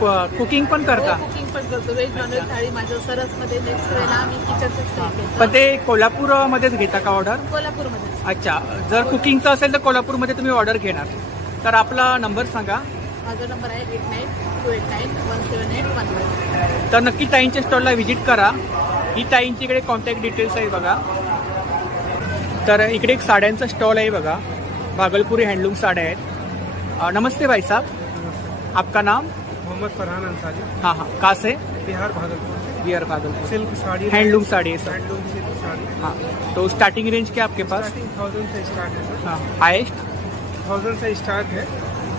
कुकिंग पण करता? कुकिंग पण करतो. व्हेज नॉनव्हेज थाळी माझं सरसमध्ये नेक्स्ट वेळेला मी किचनचंच करते. पण ते कोल्हापूरमध्येच घेता का ऑर्डर? कोल्हापूरमध्ये. अच्छा, जर कुकिंगचं असेल तर कोल्हापूरमध्ये तुम्ही ऑर्डर घेणार. तर आपला नंबर सांगा. माझा नंबर आहे 8928917815. तर नक्की ताईंच्या स्टॉलला व्हिजिट करा. ही ताईंची इकडे कॉन्टॅक्ट डिटेल्स आहे बघा. तर इकडे एक साड्यांचा स्टॉल आहे बघा. भागलपुरी हँडलूम साड्या आहेत. नमस्ते भाई साहब, आपका नाम? मोहम्मद फरहान अंसारी, हाँ हाँ, कहाँ से? बिहार भागलपुर। बिहार भागलपुर। सिल्क साड़ी, हैंडलूम साड़ी है सर? Handloom silk sari. हाँ, तो स्टार्टिंग रेंज क्या आपके पास? स्टार्टिंग 1000 से स्टार्ट है सर। हाँ, हाईएस्ट 1000 से स्टार्ट है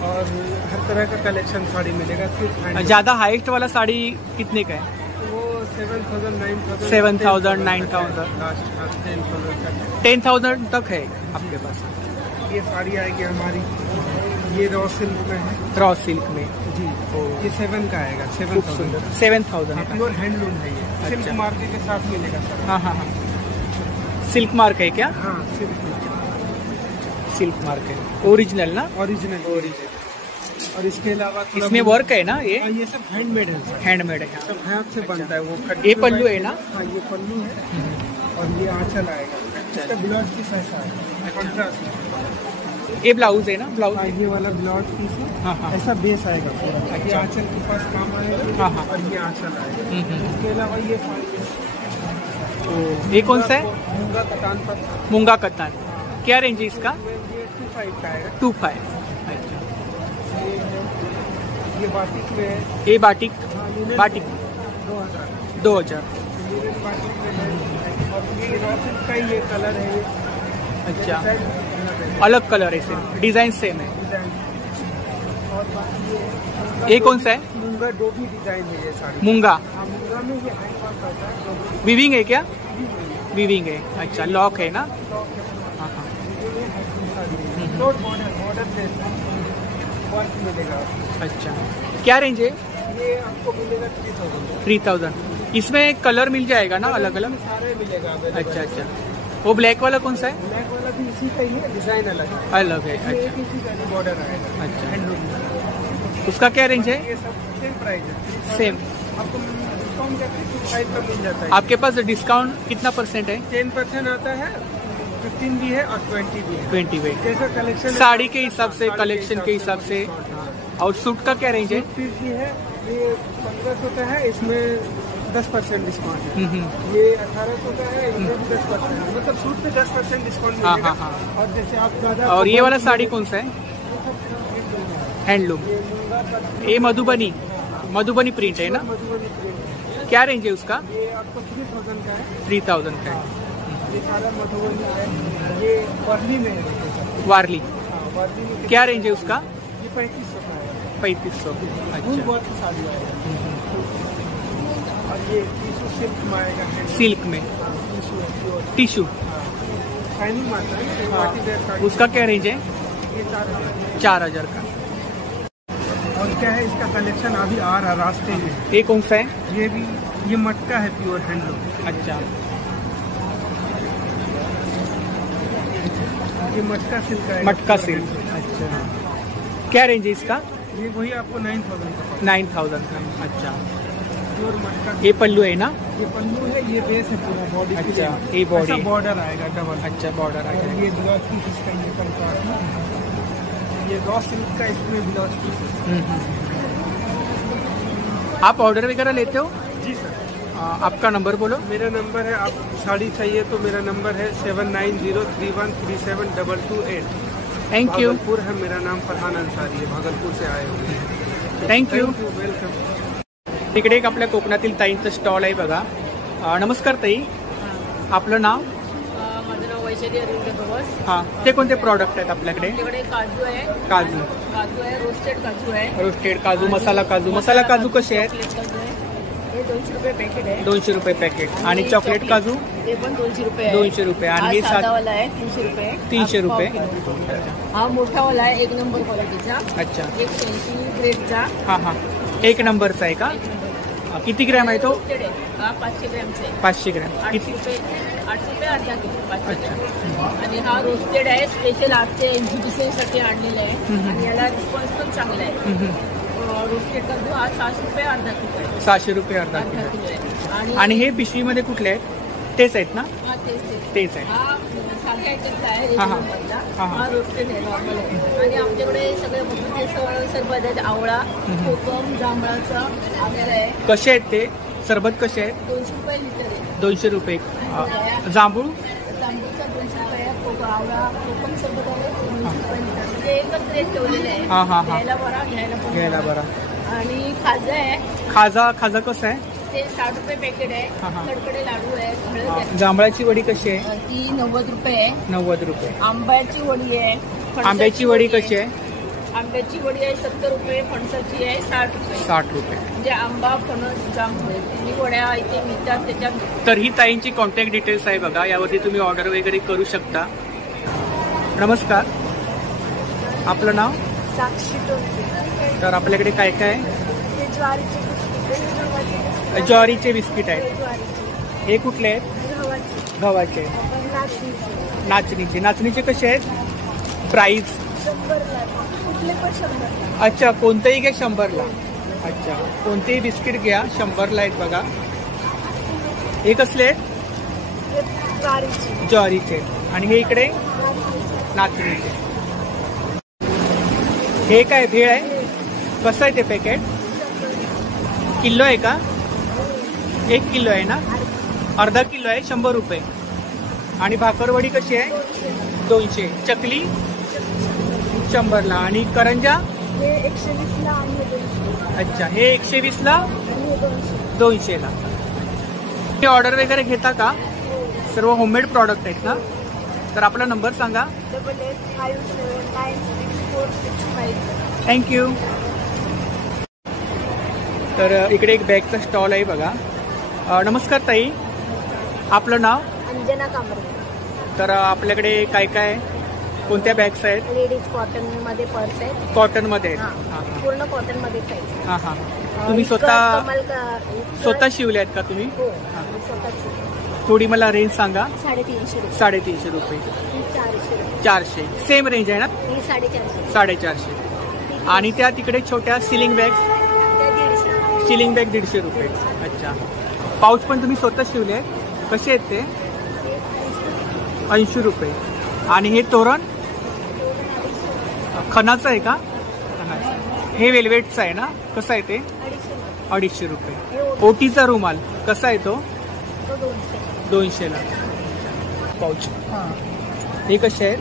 और हर तरह का कलेक्शन साड़ी मिलेगा। सिर्फ हैंडलूम। ज्यादा हाईएस्ट वाला साड़ी कितने का है? वो 7000, 9000, 7,000, 9,000 लास्ट 10,000 तक। 10,000 तक है आपके पास? ये साड़ी आएगी हमारी, ये रॉ सिल्क में है रॉ सिल्क में जी। ये 7 का आएगा, खूब 7,000। सुंदर, 7,000 का। प्योर हैंडलूम है ये। अच्छा। सिल्क मार्के के साथ मिलेगा सर। हाँ हाँ हाँ, सिल्क मार्क है क्या? हाँ, सिल्क सिल्क मार्क है, ओरिजिनल ना? ओरिजिनल। और इसके अलावा थोड़ा इसमें वर्क है ना? हाँ, ये सब हैंडमेड है सर। हैंडमेड है। सब हाथ से बनता है वो। ये पल्लू है ना? हाँ, ये पल्लू है और ये आंचल आएगा। इसका ब्लाउज पीस ऐसा है, कंट्रास्ट। ये ब्लाउज है ना? ब्लाउज हाँ, ये वाला ब्लाउज पीस है। हाँ हाँ ऐसा बेस आएगा पूरा। ये आंचल के पास काम आएगा। हाँ, हाँ। और ये आंचल आएगा। इसके अलावा ये साड़ी, ये कौन सा है? मूंगा कतान पर। मूंगा कतान। क्या रेंज है इसका? ये 25 का आएगा। 25। ये बाटिक में है। ये बाटिक, हाँ, यूनिट बाटिक 2000। 2000। यूनिट बाटिक में है। और ये रॉ सिल्क का ये कलर है ये। अच्छा, डिजाइन अलग कलर है सिर्फ, डिजाइन सेम है। और बाकी ये कौन सा है? मूंगा डोबी डिजाइन है ये साड़ी। मूंगा हाँ, मूंगा में ये हैंड वर्क आता है। डोबी विविंग है क्या? है। विविंग है। अच्छा, लॉक है ना? हाँ हाँ। बॉर्डर से वर्क मिलेगा। अच्छा, क्या रेंज है? ये आपको मिलेगा 3000। 3000। इसमें कलर मिल जाएगा ना अलग अलग? सारे मिलेगा। अच्छा अच्छा। वो ब्लैक वाला कौन सा है? ब्लैक वाला भी इसी का ही है, डिजाइन अलग है। अलग है। इसमें अच्छा एक इसी का बॉर्डर आएगा। अच्छा, हैंडलूम। उसका क्या रेंज है? ये सब सेम प्राइस है। सेम। आपको डिस्काउंट करके 25 का मिल जाता है। आपके पास डिस्काउंट कितना परसेंट है? 10% आता है, 15 भी है और 20 भी है। 20 वे। जैसा कलेक्शन साड़ी के हिसाब से, कलेक्शन के हिसाब से। और सूट का क्या रेंज है? पीस भी है, ये 1500 का है, इसमें 10% डिस्काउंट है। ये 1800 का है, इसमें भी 10%, मतलब सूट पे 10% डिस्काउंट हाँ, मिलेगा। हाँ, हाँ। और जैसे आप ज्यादा, और ये वाला साड़ी कौन सा है? हैंडलूम। ये मधुबनी, मधुबनी प्रिंट है ना? मधुबनी प्रिंट, क्या रेंज है उसका? ये आपको 3000 का है। 3000 का है। ये सारा मधुबनी है। ये वर्ली में है। वारली, वारली में क्या रेंज है उसका? ये 3500 का है। 3500। फुल अच्छा, वर्क साड़ी आएगा। और ये टिश्यू सिल्क में आएगा। सिल्क में टिश्यू है प्योर। टिश्यू, शाइनिंग मारता है, पार्टी वेयर साड़ी। उसका क्या रेंज है? ये 4000। 4000 का। और क्या है इसका कलेक्शन अभी आ रहा रास्ते में। ये कौन सा है? ये भी ये मटका है प्योर हैंडलूम। अच्छा, ये मटका सिल्क है। मटका सिल्क। अच्छा, क्या रेंज है इसका? ये वही आपको 9000 का पड़ेगा। 9000 का। अच्छा, प्योर मटका। ये पल्लू है ना? ये पल्लू है, ये बेस है पूरा बॉडी। अच्छा, ये बॉडी। बॉर्डर आएगा डबल। अच्छा, बॉर्डर आ और गया। ये ब्लाउज पीस इसका ये कंट्रास्ट है। ये रॉ सिल्क का इसमें ब्लाउज पीस है। आप ऑर्डर वगैरह लेते हो? जी सर। आपका नंबर बोलो। मेरा नंबर है, आप साड़ी चाहिए तो मेरा नंबर है 7903137228। थैंक यू, भागलपुर है, मेरा नाम फरहान अंसारी है, भागलपुर से आए हुए हैं। Thank you. वेलकम। तिकडे एक आपल्या कोकणातील ताईंचं स्टॉल आहे बघा. नमस्कार ताई, आपलं नाव? माझं नाव वैशाली अरविंद गवस. हां, ते कोणते प्रॉडक्ट आहेत आपल्याकडे? आपल्याकडे काजू आहे, काजू, काजू आहे, रोस्टेड काजू आहे, रोस्टेड काजू, मसाला काजू. मसाला काजू कसे आहेत? चॉकलेट काजू आहे, हे 200 रुपये पॅकेट आहे. 200 रुपये पॅकेट. आणि चॉकलेट काजू हे पण 200 रुपये आहे. 200 रुपये. आणि हे हा साधावाला आहे 300 रुपये. 300 हा रुपये. पाव किलो. हा मोठावाला आहे 1 नंबर क्वालिटीचा, अच्छा, 180 ग्रेडचा. हां हां, 1 नंबरचा आहे का? किती ग्रॅम आहे तो? रोस्टेड आहे, हा 500 ग्रॅमचा आहे. 500 ग्रॅम. 800 रुपये अर्धा किलो 500 ग्रॅम. आणि हा रोस्टेड आहे, स्पेशल आजचे एक्झिबिशनसाठी आणलेला आहे. आणि याला रिस्पॉन्स पण चांगला आहे. रोस्टेड काजू हा 600 रुपये अर्धा किलो आहे. 600 रुपये अर्धा अर्धा किलो. किलो आहे. आणि हे पिशवीमध्ये कुठले आहेत? तेच आहेत ना? हा तेच तेच आहे. हा साध्या ह्याच्यातला आहे, हा, हा. रेग्युलरमधला. हा, हा. हा रोस्टेड आहे, नॉर्मल आहे. आणि आमच्याकडे सगळे बघितले सरबत आहेत, आवळा, कोकम, जांभळाचा आलेला आहे. कसे आहेत ते सरबत? कसे आहेत? 200 रुपये लिटर आहे. 200 रुपये. जांभूळ? जांभूळचा 200 रुपये आहे. आवळा, कोकम सरबत आहे 200 रुपये लिटर. म्हणजे एकच रेट ठेवलेले आहे. हा, हा, हा. घ्यायला बरा, घ्यायला पण घ्यायला बरा. आणि खाजा आहे, खाजा कसं आहे? ते 60 रुपये पॅकेट आहे. हा, हा. कडकडे लाडू आहे, हळद आहे. जांभळाची वडी कशी आहे? ती 90 रुपये आहे. 90 रुपये. आंब्याची वडी आहे. फणसाची आंब्याची वडी कशी आहे? आंब्याची वडी आहे 70 रुपये. फणसाची आहे 60 रुपये. 60 रुपये. म्हणजे आंबा, फणस, जांभूळ तिन्ही वड्या इथे मिळतात. त्याच्यात तर ही ताईंची कॉन्टॅक्ट डिटेल्स आहे बघा, यावरती तुम्ही ऑर्डर वगैरे करू शकता. नमस्कार, आपलं नाव? साक्षी टोपे. तर आपल्याकडे काय काय आहे? हे ज्वारीचे बिस्किट, ज्वारीचे बिस्किट आहेत. ज्वारीचे, हे कुठले आहेत? गव्हाचे, गव्हाचे. नाचणीचे. नाचणीचे. नाचणीचे कसे आहेत? प्राईस? 100ला, कुठले पण 100ला. अच्छा, कोणतेही घ्या 100ला. अच्छा, कोणतेही बिस्किट घ्या 100ला आहेत बघा. हे कसले आहेत? हे ज्वारीचे, ज्वारीचे. आणि हे इकडे नाचणीचे. हे काय भेळ आहे? कसं आहे ते पॅकेट? किलो आहे का? 1 किलो आहे ना? अर्धा किलो आहे, 100 रुपये. आणि भाकरवडी कशी आहे? 200. चकली 100ला. आणि करंजा? हे 120ला आणि हे 200. अच्छा, हे 120ला, आणि हे 200. 200ला. हे ऑर्डर वगैरे घेता का? सर्व होममेड प्रॉडक्ट आहेत ना? तर आपला नंबर सांगा. 8857964665. थँक्यू. तर इकडे एक बॅगचा स्टॉल आहे बघा. नमस्कार ताई, आपलं नाव? अंजना कांबरे. तर आपल्याकडे काय काय कोणत्या बॅग्स आहेत? लेडीज कॉटन मध्ये पर्स आहेत. कॉटनमध्ये आहेत. हा. हां हां पूर्ण कॉटन मध्ये पाहिजे. हां हां. तुम्ही स्वतः स्वतः शिवले आहेत का तुम्ही? हो, स्वतःची. थोडी मला रेंज सांगा. 350 रुपये. 350 रुपये. ही 400 रुपये. 400. सेम रेंज आहे ना? ही 450. 450. आणि त्या तिकडे छोट्या सिलिंग बॅग्स? त्या 150. सिलिंग बॅग 150 रुपये. अच्छा. पाऊच पण तुम्ही स्वतः शिवले आहेत? कसे आहेत ते? 80 रुपये. आणि हे तोरण खणाचं आहे का? खणाचं. हे वेल्वेटचं आहे ना? कसं आहे ते? 250 रुपये. ओटीचा रुमाल कसा आहे तो? 200ला. पाऊच. हे कसे आहेत?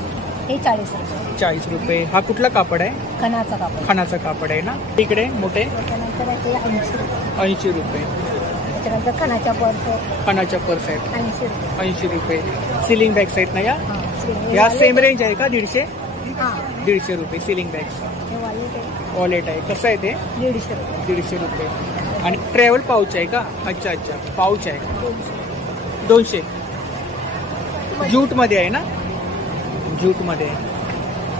हे 40 रुपये. 40 रुपये. हा कुठला कापड आहे? खणाचा कापड. खणाचा कापड आहे ना? इकडे मोठे त्याच्यानंतर ते 80 रुपये. 80 रुपये. त्याच्यानंतर खणाच्या पर्स खणाच्या पर्स आहेत 80 रुपये. 80 रुपये. सिलिंग बॅग्स आहेत ना या? हा, या सेम रेंज आहे का? 150? 150 रुपये सिलिंग बॅग्स. वॉलेट आहे, कसं आहे ते? 150 रुपये. आणि ट्रॅव्हल पाऊच आहे का? अच्छा अच्छा, पाऊच आहे 200. ज्यूट मध्ये आहे ना? ज्यूट मध्ये आहे.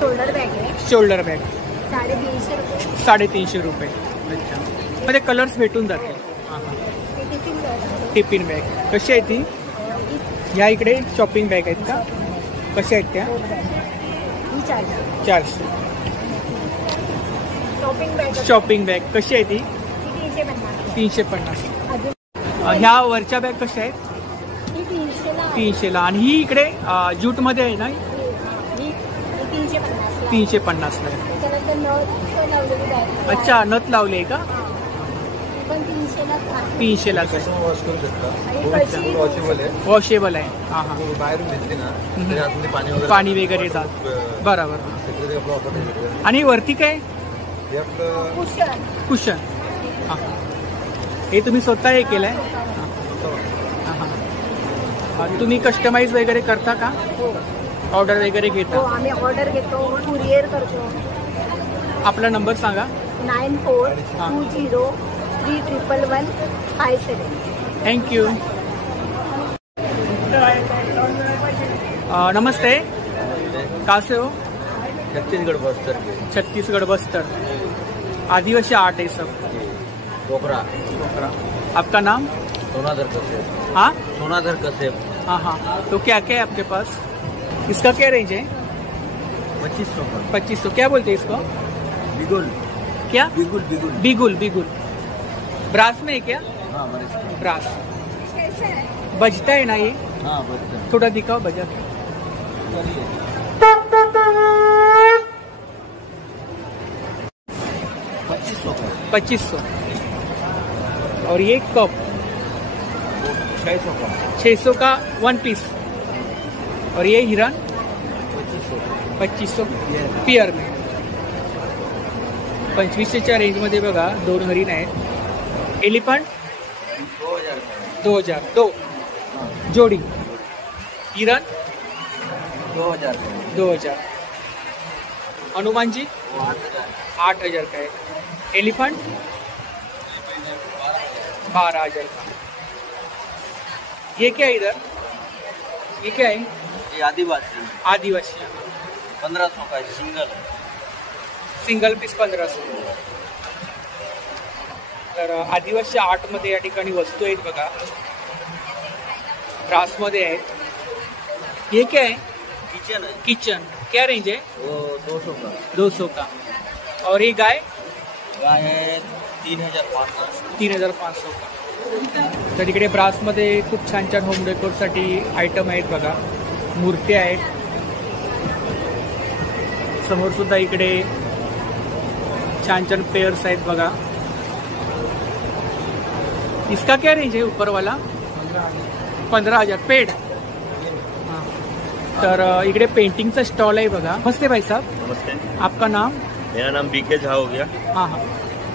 शोल्डर बॅग आहे शोल्डर बॅग 350 रुपये. 350 रुपये. अच्छा, मध्ये कलर्स भेटून जाते. टिफिन बॅग कशी आहे ती? या इकडे शॉपिंग बॅग आहेत का? कशा आहेत त्या? 400. शॉपिंग बॅग कशी आहे ती? 350. ह्या वरच्या बॅग कशा आहेत? 300ला. आणि ही इकडे ज्यूट मध्ये आहे ना? 350ला आहे. अच्छा, नथ लावली आहे का? 300ला वॉशेबल आहे. हां हां, पाणी वगैरे जात. बरोबर. आणि वरती काय? कुशन. हां, हे तुम्ही स्वतः हे केलंय? तुम्ही कस्टमाइज वगैरे करता का? ऑर्डर वगैरे घेता? आम्ही ऑर्डर घेतो, कुरिअर करतो. आपला नंबर सांगा. 9420311157. थँक्यू. नमस्ते, कहाँ से हो? छत्तीसगढ़ बस्तर. आदिवासी आर्ट है सब. पोखरा. आपका नाम? सोनाधर कसेब. हाँ, सोनाधर कसेब. हाँ हाँ. तो क्या क्या है आपके पास? इसका क्या रेंज है? 2500 का. 2500. क्या बोलते हैं इसको? बिगुल. क्या? बिगुल बिगुल. बिगुल. बिगुल ब्रास में है क्या? हाँ बड़े. ब्रास बजता है ना ये? हाँ बड़े. थोड़ा दिखाओ बजा. 2500. और ये कप 600 का. 600 का 1 पीस. और ये हिरन 2500 पियर में. 2500च्या रेंज मध्ये बघा 2 हरिण आहेत. एलिफंट 2000. 2 जोडी. हिरन 2000. हनुमान जी 8000 का है. एलिफंट 12000 का. ये क्या है इधर? ये क्या है? ये आदिवासी. आदिवासी 1500 का सिंगल. Single piece 1500. तर आदिवासी आर्ट मध्ये या ठिकाणी वस्तू आहेत बघा. ब्रास मध्ये आहेत. ये क्या है? किचन है. किचन. क्या रेंज है? वो 200 का. 200 का. और ये गाय गाय है 3500. 3500 का. तर इकडे ब्रासमध्ये खूप छान छान होम डेकोरसाठी आयटम आहेत बघा. मूर्त्या आहेत. समोर सुद्धा इकडे छान छान पेयर्स आहेत बघा. इसका क्या रेंज है ऊपर वाला? 15,000 पेड. हाँ. तर इकडे पेंटिंगचा स्टॉल आहे बघा. नमस्ते भाई साहब, नमस्ते, आपका नाम? मेरा नाम बीके झा हो गया. हाँ हाँ.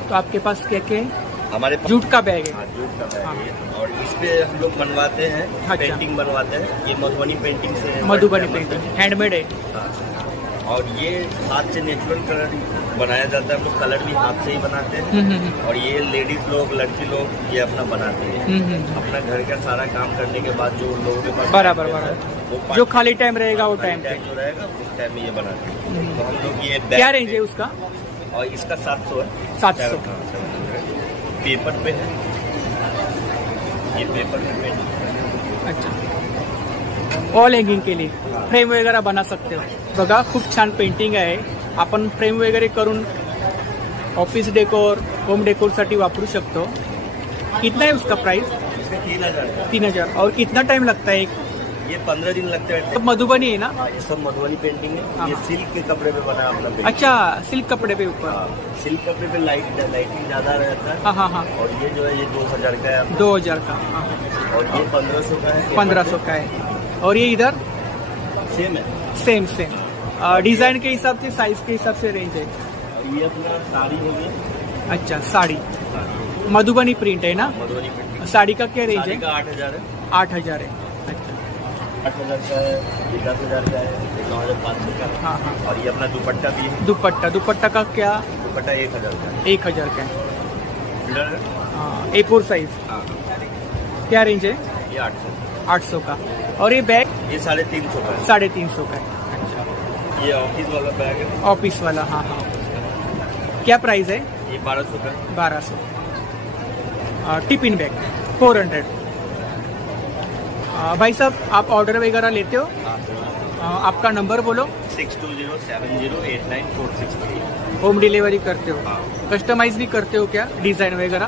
तो आपके पास क्या क्या है? हमारे पास जूट का बैग है. हाँ, जूट का बैग है. और इस पे हम लोग बनवाते हैं. अच्छा. पेंटिंग बनवाते हैं. ये मधुबनी पेंटिंग से मधुबनी पेंटिंग हैंडमेड है. हाँ. और ये हाथ से नेचुरल कलर बनाया जाता है. हम लोग कलर भी हाथ से ही बनाते हैं. और ये लेडीज लोग, लड़की लोग ये अपना बनाते हैं. अपना घर का सारा काम करने के बाद जो लोगों के पास बराबर टाइम रहता है, बराबर. वो जो खाली टाइम रहेगा वो खाली टाइम पे. जो रहेगा उस टाइम में ये बनाते हैं. तो हम लोग ये क्या बैग रेंज है उसका? और इसका 700 है. 700. पेपर पे है. ये पेपर पे पेंटिंग. अच्छा. ऑल हँगिंग के लिए फ्रेम वगैरह बना सकते हो. बघा खूप छान पेंटिंग आहे. आपण फ्रेम वगैरे करून ऑफिस डेकोर, होम डेकोर साठी वापरू शकतो. कितना है उसका प्राइस? इसका 3000 3000. और कितना टाइम लगता है? ये 15 दिन लगते हैं. सब मधुबनी है ना? ये सब मधुबनी पेंटिंग है. हाँ. ये सिल्क के कपड़े पे बना है अपना पेंटिंग. अच्छा, सिल्क कपड़े पे ऊपर. हाँ, सिल्क कपड़े पे लाइटिंग ज्यादा रहता है. हाँ हाँ हाँ. और ये जो है ये 2000 का है. 2000 का. हाँ. और ये 1500 का है. 1500 का है. और ये इधर सेम है. Same same. डिजाइन के हिसाब से, साइज के हिसाब से रेंज है. और ये अपना साड़ी हो गया. अच्छा, साड़ी मधुबनी प्रिंट है ना? मधुबनी पेंटिंग. साड़ी का क्या रेंज साड़ी है? का 8000 है. 8000 है. अच्छा. 8,000 का है, 10,000 का है, 9,500 का है। हाँ हाँ। और ये अपना दुपट्टा भी है। दुपट्टा का क्या? दुपट्टा 1,000 का है। 1,000 का है। Blur A4 size. हाँ, क्या रेंज है? ये 800। 800 का। और ये बैग? ये 350 का है। 350 का है। अच्छा। ये ऑफिस वाला बैग है। ऑफिस वाला, हाँ हाँ। क्या प्राइस है? ये 1200 का। 1200। Tiffin bag 400। भाई साहब, आप ऑर्डर वगैरह लेते हो? आपका नंबर बोलो। 6207089463। होम डिलिव्हरी करते हो? हाँ। कस्टमाइज भी करते हो क्या, डिझाईन वगैरे?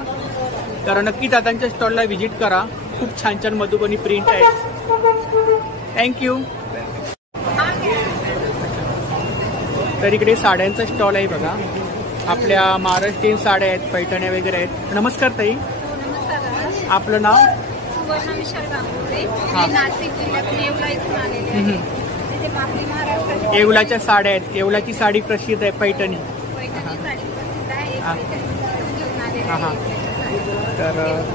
तर नक्की दादांच्या स्टॉलला व्हिजिट करा. खूप छान छान मधुबनी प्रिंट आहेत. थँक्यू. तर इकडे साड्यांचा स्टॉल आहे बघा. आपल्या महाराष्ट्रीयन साड्या आहेत, पैठण्या वगैरे आहेत. नमस्कार ताई, नमस्कार. आपलं नाव? सुवर्ण विशाल गांगुर्डे. हा. मी नाशिक जिल्ह्यात येवला इथून आलेले आहे. तिथे आपली महाराष्ट्राची येवलाच्या साड्या आहेत. येवलाची साडी प्रसिद्ध आहे, पैठणी. पैठणी साडी प्रसिद्ध आहे. एक हा. पैठणी घेऊन आलेली हा, हा. आहे. तर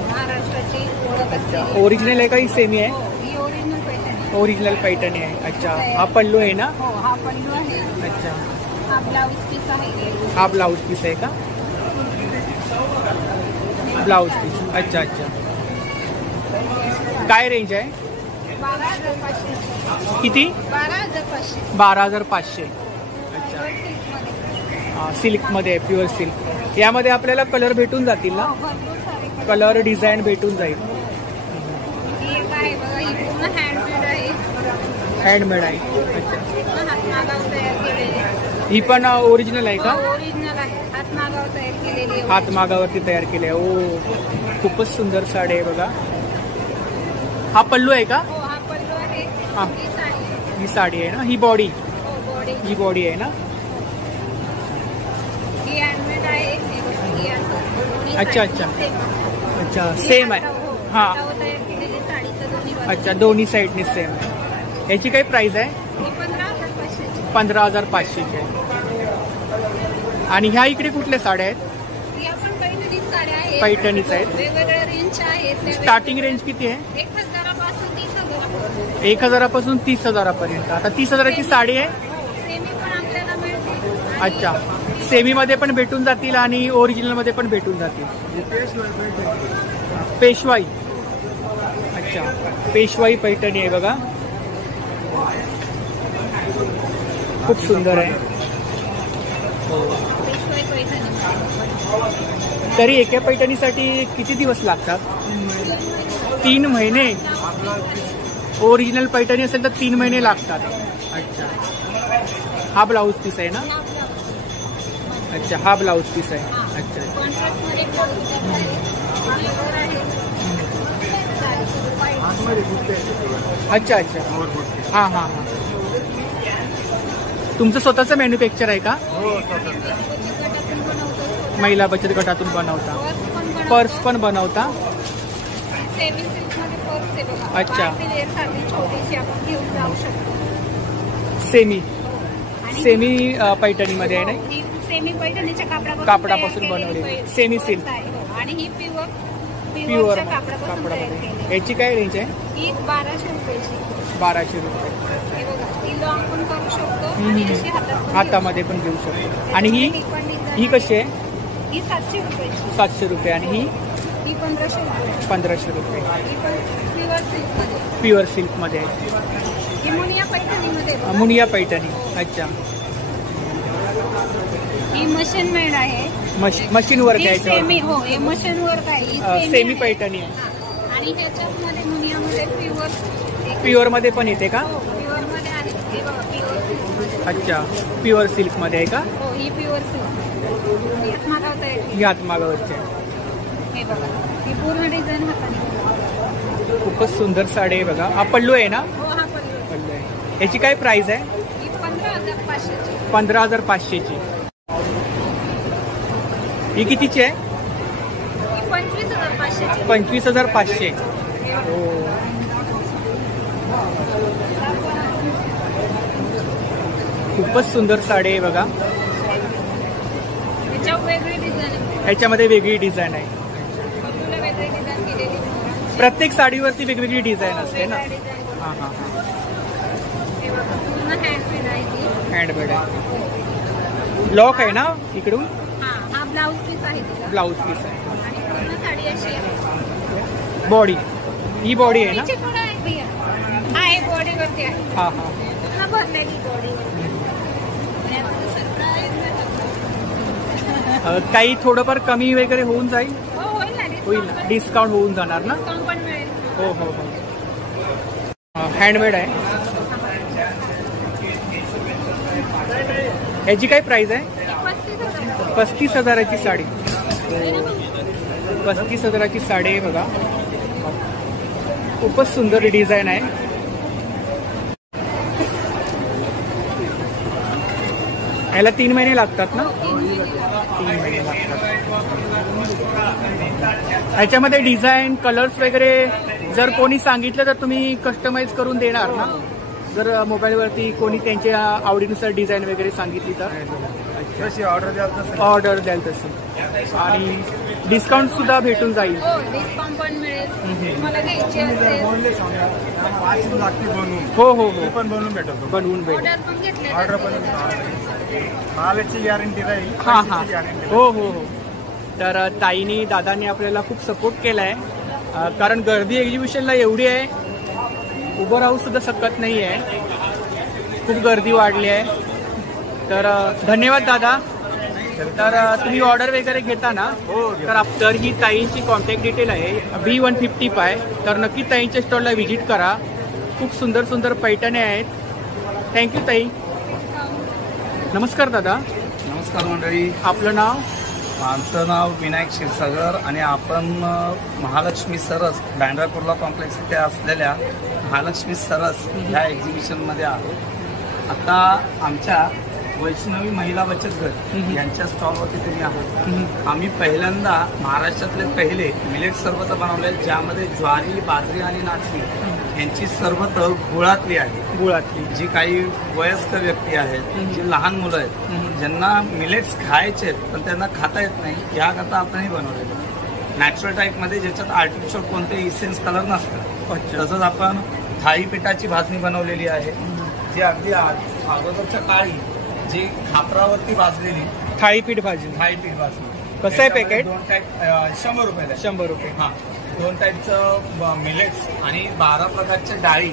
महाराष्ट्राची ओळख असलेली. ओरिजिनल आहे का ही सेमी आहे? ही ओरिजिनल पैठणी. ओरिजिनल पैठणी आहे. अच्छा, हा पल्लू आहे ना? हो, हा पल्लू आहे. अच्छा, हा ब्लाऊज पीस आहे. हा ब्लाऊज पीस आहे का? Blouse piece. अच्छा अच्छा. काय रेंज आहे? 12,500. किती? 12,500. 12,500. अच्छा. सिल्कमध्ये आहे, प्युअर सिल्क. यामध्ये आपल्याला कलर भेटून जातील ना? भरपूर सारे कलर डिझाईन भेटून जाईल. ही एक आहे बघा. ही पूर्ण हँडमेड आहे. हँडमेड आहे. अच्छा. पूर्ण हातमागावर तयार केलेली आहे. ही पण ओरिजिनल आहे का? ओरिजिनल आहे. हातमागावर तयार केलेली आहे. हातमागावरती तयार केले आहे. ओ, खूपच सुंदर साडी आहे बघा. हा पल्लू आहे का? हो, हा पल्लू आहे. हा. ही साडी आहे. ही साडी आहे ना? ही बॉडी? हो, बॉडी. ही बॉडी आहे ना? ही हँडमेड आहे. हे बघा, ही असं दोन्ही अच्छा, साईडनी अच्छा. same आहे. अच्छा, ही सेम आहे. हातावर, हो, हा. हातावर तयार केलेली साडीचं दोन्ही बाजू. अच्छा, दोन्ही साईडनी सेम आहे. याची काय प्राइस आहे? ही 15,500. 15,500 आहे. आणि ह्या इकडे कुठल्या साड्या आहेत? ही आपण पैठणीच साड्या आहेत. पैठणीच आहेत. वेगवेगळ्या रेंजच्या आहेत. त्या स्टार्टिंग रेंज किती आहे? 1,000पासून 30,000. 1,000पासून 30,000पर्यंत. आता 30,000ची साडी आहे? सेमी पण आपल्याला मिळते. आणि अच्छा, सेमीमध्ये पण भेटून जातील आणि ओरिजिनलमध्ये पण भेटून जातील. पेशवाई. अच्छा, पेशवाई पैठणी आहे बघा. खूप सुंदर आहे. पेशवाई पैठणी. तरी एका पैठणीसाठी किती दिवस लागतात? 3 महिने. ओरिजिनल पैठणी असेल तर 3 महिने लागतात. अच्छा. हा ब्लाऊज पीस आहे ना? अच्छा, हा ब्लाऊज पीस आहे. अच्छा. कॉन्ट्रास्टमध्ये ब्लाऊज आहे. फ्लेवर आहे. अच्छा अच्छा. हां हां हां. तुमचं स्वतःचं मॅन्युफॅक्चर आहे का? गटातून बनवतो. महिला बचत गटातून बनवता? पर्स पण बनवतो. पर्स पण बनवता? सेमी सिल्कमध्ये पर्स आहे बघा. अच्छा. पार्टी वेअर सारखी छोटीशी आपण घेऊन जाऊ शकतो. सेमी आणि सेमी पैठणीमध्ये आहे ना? ही सेमी पैठणीच्या कापडापासून तयार बनवलेली. केलेली सेमी पर्स सिल्क. आहे. हो. आणि ही प्युअर प्युअरच्या कापडापासून तयार कापडामध्ये. केलेली. याची काय रेंज आहे? ही 1,200 रुपयाची. 1200 रुपये. हे बघा, ती लॉंग पण करू शकतो आणि अशी हातात पण हातामध्ये पण घेऊ शकतो. आणि ही पण design ही कशी आहे? ही 700 रुपयाची. 700 रुपये. आणि ही ही 1,500 रुपये. 1500 रुपये. ही पण प्युअर सिल्कमध्ये. प्युअर सिल्कमध्ये आहे. ही मुनिया पैठणीमध्ये बघा. मुनिया पैठणी. अच्छा. ही मशीन मेड आहे. मशीन वर्क ही आहे सेमी. याच्यावर. हो, हे मशीन वर्क आहे. ही सेमी आहे. पैठणी आहे. हा. आणि ह्याच्यामध्ये मुनियामध्ये प्युअर. प्युअर मध्ये पण येते का? हो, प्युअर मध्ये आहे. हे बघा, प्युअर सिल्क. अच्छा, प्युअर सिल्क मध्ये आहे का? हो, ही प्युअर सिल्क. यात मागवता येते. ही हातमागावरची आहे. हे बघा, ही पूर्ण डिझाईन हाताने. खूपच सुंदर साडी आहे बघा. हा पल्लू आहे ना? हो, हा पल्लू. पल्लू आहे. याची काय प्राइस आहे? ही 15,500ची. 15,500ची. ही कितीची आहे? ही 25,500ची. 25,500. हो. खूपच सुंदर साडी आहे बघा. याच्यावर वेगळी डिझाईन आहे. ह्याच्यामध्ये वेगळी डिझाईन आहे. पल्लूला वेगळी डिझाईन केलेली. प्रत्येक साडीवरती वेगवेगळी डिझाईन असते ना? वेगळ्या डिझाईन. हां हां हां. आहे ती. हँडमेड आहे. लॉक आहे ना इकडून? हा ब्लाऊज पीस आहे तिचा. ब्लाऊज पीस आहे आणि पूर्ण साडी अशी आहे. बॉडी. ही बॉडी आहे ना? तिची पण आहे भैया. आहे बॉडीवरती आहे. हां हां. पूर्ण भरलेली बॉडीवरती. आणि आता ते सरप्राईज काही थोडंफार कमी वगैरे होऊन जाईल? हो होईल ना. होईल ना, डिस्काउंट होऊन जाणार ना? डिस्काउंट पण मिळेल. हो हो हो. हँडमेड आहे. ह्याची काय प्राइस आहे? 35,000. 35,000ची साडी. 35,000ची साडी आहे बघा. खूपच सुंदर डिझाईन आहे. याला 3 महिने लागतात ना? 3 महिने लागतात. ह्याच्यामध्ये डिझाईन कलर्स वगैरे जर कोणी सांगितलं तर तुम्ही कस्टमाइज करून देणार ना? जर मोबाईलवरती कोणी त्यांच्या आवडीनुसार डिझाईन वगैरे सांगितली तर जशी ऑर्डर द्याल तशी. आणि डिस्काउंट सुद्धा भेटून जाईल. हो डिस्काउंट पण मिळेल. तुम्हाला घ्यायची असेल हो हो हो. पण बनवून भेटतो. बनवून भेटेल. ऑर्डर पण घेतली. ऑर्डर पण मालाची गॅरंटी राहील. हां हां. हो हो हो. तर ताईनी दादांनी आपल्याला खूप सपोर्ट केला आहे. कारण गर्दी एक्झिबिशनला एवढी आहे, उभं राहू सुद्धा शकत नाही आहे. खूप गर्दी वाढली आहे. तर धन्यवाद दादा. तर तुम्ही ऑर्डर वगैरे घेता ना? तर ही ताईंची कॉन्टॅक्ट डिटेल आहे B155. तर नक्की ताईंच्या स्टॉलला व्हिजिट करा. खूप सुंदर सुंदर पैठणे आहेत. थँक्यू ताई. नमस्कार दादा. नमस्कार मंडळी. आपलं नाव? आमचं नाव विनायक क्षीरसागर आणि आपण महालक्ष्मी सरस बँड्राकुर्ला कॉम्प्लेक्स इथे असलेल्या महालक्ष्मी सरस ह्या एक्झिबिशनमध्ये आहोत. आता आमच्या वैष्णवी महिला बचत गट यांच्या स्टॉलवरती तुम्ही आहात. आम्ही पहिल्यांदा महाराष्ट्रातले पहिले मिलेट सरबत बनवले, ज्यामध्ये ज्वारी, बाजरी आणि नाचणी यांची सरबत गुळातली आहे. गुळातली. जी काही वयस्कर व्यक्ती आहेत, जी लहान मुलं आहेत, ज्यांना मिलेट्स खायचे आहेत पण त्यांना खाता येत नाही, याकरता आपणही बनवलेलं नॅचरल टाईपमध्ये, ज्याच्यात आर्टिफिशियल कोणते इसेन्स कलर नसतात. तसंच आपण थाळीपीठाची भाजणी बनवलेली आहे, जी अगदी अगोदरच्या काळी जी खापरावरती भाजलेली थाळीपीठ भाजी. थाळीपीठ भाजणी. कसं आहे पॅकेट? 2 टाईप 100 रुपयाला. 100 रुपये. हां. 2 टाईपचं मिलेट्स आणि 12 प्रकारच्या डाळी,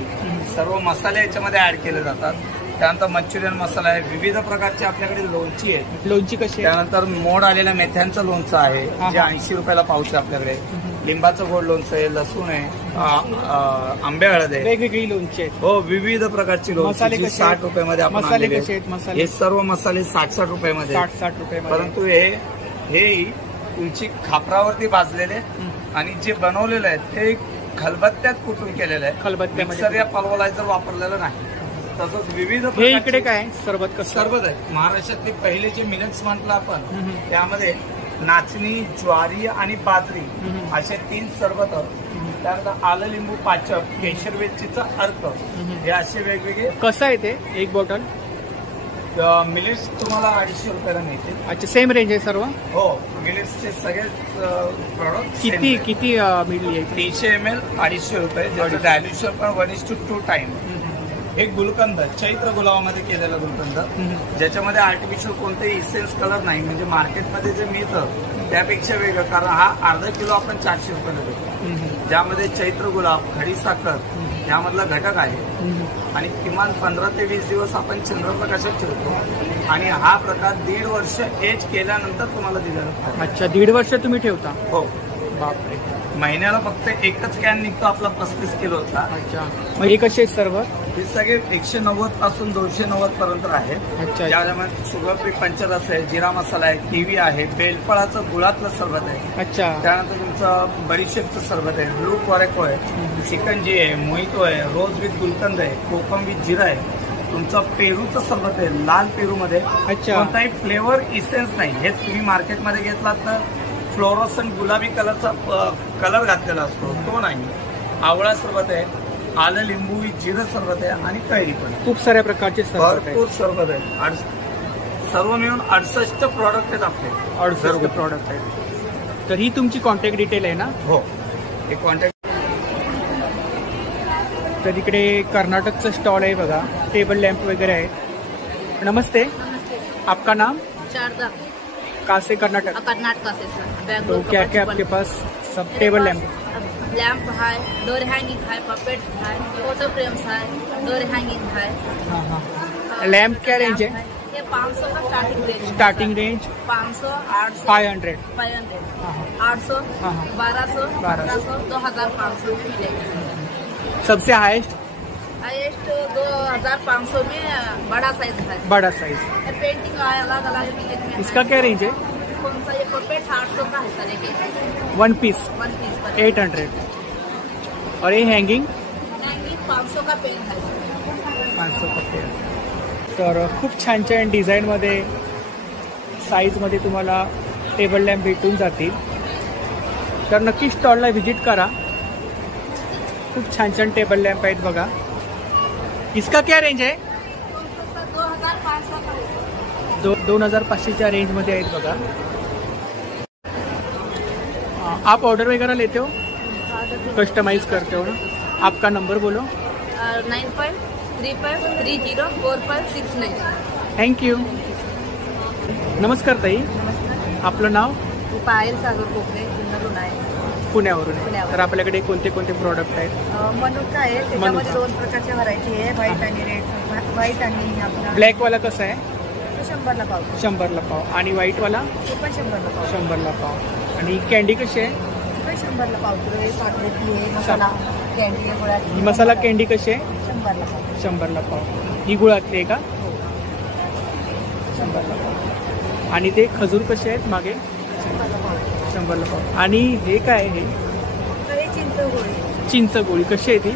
सर्व मसाले याच्यामध्ये ऍड केले जातात. त्यानंतर मंचुरियन मसाला आहे, विविध प्रकारची आपल्याकडे लोणची आहे. लोणची कशी? त्यानंतर मोड आलेल्या मेथ्यांचं लोणचं आहे, जे 80 रुपयाला पाऊच आहे आपल्याकडे. लिंबाचं गोड लोणचं आहे, लसूण आहे, आंबे हळद आहे, वेगवेगळी लोणची आहेत. हो विविध प्रकारची मसाले लोणची. कसे 60 रुपयामध्ये आपण मसाले आणलेले कसे आहेत? आहेत. मसाले हे सर्व मसाले 60 रुपयामध्ये, 60 रुपये. परंतु हे तुमची खापरावरती भाजलेले आणि जे बनवलेले आहेत ते खलबत्त्यात कुटून केलेलं आहे. खलबत्त्यामध्ये. मिक्सर या पल्वरायझर वापरलेलं नाही. तसंच विविध हे प्रकारचे इकडे काय सरबत? कसं सरबत आहे. महाराष्ट्रातले पहिले जे मिलेट्स म्हटलं आपण, त्यामध्ये नाचणी, ज्वारी आणि बाजरी असे 3 सरबत. त्यानंतर आलं, लिंबू, पाचक, केशर वेलचीचा अर्क, हे असे वेगवेगळे. कसं आहे ते एक बॉटल? मिलेट्स तुम्हाला 250 रुपयाला मिळतील. अच्छा, सेम रेंज आहे सर्व? हो, मिलेट्सचे सगळे प्रॉडक्ट किती मिळली आहे? 300 ml 250 रुपये. ज्याचं डायल्युशन पण 1:2 टाइम. हे गुलकंद, चैत्र गुलाबामध्ये केलेलं गुलकंद, ज्याच्यामध्ये आर्टिफिशियल कोणतेही इसेन्स कलर नाही. म्हणजे मार्केटमध्ये जे मिळतं त्यापेक्षा वेगळं, कारण हा अर्धा किलो आपण 400 रुपयाला देतो. ज्यामध्ये चैत्र गुलाब, खडीसाखर यामधला घटक आहे. आणि किमान 15 ते 20 दिवस आपण चंद्रप्रकाशात ठेवतो. आणि हा प्रकार 1.5 वर्ष एज केल्यानंतर तुम्हाला दिला जातो. अच्छा, 1.5 वर्ष तुम्ही ठेवता? हो. बापरे. महिन्याला फक्त एकच कॅन निघतो आपला 35 किलोचा. अच्छा, मग हे कसे आहेत सर्व? हे सगळे 190 पासून 290 पर्यंत आहे. अच्छा. ज्यामध्ये शुगर फ्री पंचरस आहे, जिरा मसाला आहे, किवी आहे, बेलफळाचं गुळातलं सरबत आहे. अच्छा. त्यानंतर तुमचं बडीशेपचं सरबत आहे, ब्लू कॉरेको आहे, चिकनजी आहे, मोहितो आहे, रोज विथ गुलकंद आहे, कोकम विथ जिरा आहे. तुमचं पेरूचं सरबत आहे, लाल पेरूमध्ये. अच्छा. कोणताही फ्लेवर इसेन्स नाही. हेच तुम्ही मार्केटमध्ये घेतलात तर फ्लोरोसंट गुलाबी कलरचा कलर घातलेला असतो, तो नाही. आवळा सरबत आहे, आलं, लिंबू, जिरं सरबत आहे आणि कैरी पण. खूप साऱ्या प्रकारचे सरबत भरपूर सरबत आहे. सर्व मिळून 68 प्रॉडक्ट आहेत आपले. 68 प्रॉडक्ट आहेत. तर ही तुमची कॉन्टॅक्ट डिटेल आहे ना? हो, हे कॉन्टॅक्ट. तर इकडे कर्नाटकचं स्टॉल आहे बघा. टेबल लॅम्प वगैरे आहे. नमस्ते, आपका नाम? शारदा, कहाँ से? कर्नाटक। कर्नाटक से सर। तो क्या क्या आपके पास सब टेबल लैम्प? लैम्प है, डोर हैंगिंग है, पपेट है, फोटो फ्रेम्स है, डोर हैंगिंग है। हाँ हाँ। लैम्प क्या रेंज है? ये 500 का स्टार्टिंग रेंज। Starting range 500, 800, 500। 500, हाँ हाँ। 800, हाँ, हाँ। 1200, 1200, 2500 में मिलेगा। सबसे हाईएस्ट? हाईएस्ट 2500 में बड़ा साइज है। बड़ा साइज। पेंटिंग अलग अलग मिलेगा। इसका क्या रेंज है? कौन सा? ये पपेट 800 का है सर, एक वन पीस वन पीस का 800। और ये हँगिंग? हैंगिंग 500 का पेन है। 500 का पेन। तर खूप छान छान डिझाईनमध्ये, साईजमध्ये तुम्हाला टेबल लॅम्प भेटून जातील. तर नक्की स्टॉलला व्हिजिट करा. खूप छान छान टेबल लॅम्प आहेत बघा. इसका क्या रेंज है? 2500 का है। 2500च्या रेंजमध्ये आहेत बघा. आप ऑर्डर वगैरह लेते हो, कस्टमाइज करते हो ना? आपका नंबर बोलो. 9535304569. थँक्यू. नमस्कार ताई, आपलं नाव? पायल सागर कोकरे, जुन्नरून आहे. पुण्यावरून आहे. तर आपल्याकडे कोणते कोणते प्रॉडक्ट आहेत? मनुका आहे, त्याच्यामध्ये 2 प्रकारच्या व्हरायटी आहे, व्हाईट आणि रेड. व्हाईट आणि आपला ब्लॅकवाला कसा आहे? 100ला पाव. 100ला पाव. आणि व्हाईटवाला? ते पण 100ला पाव. 100ला पाव. आणि कॅन्डी कशी आहे? ते पण 100ला पाव किलो आहे. साखरेतली आहे, मसाला कॅन्डी आहे, गुळाची. ही मसाला कॅन्डी कशी आहे? 100ला पाव. 100ला पाव. ही गुळातली आहे का? 100ला पाव. आणि ते खजूर कसे आहेत मागे? 100ला पाव. आणि हे काय आहे? हे चिंचगोळी. चिंचगोळी कशी आहे ती?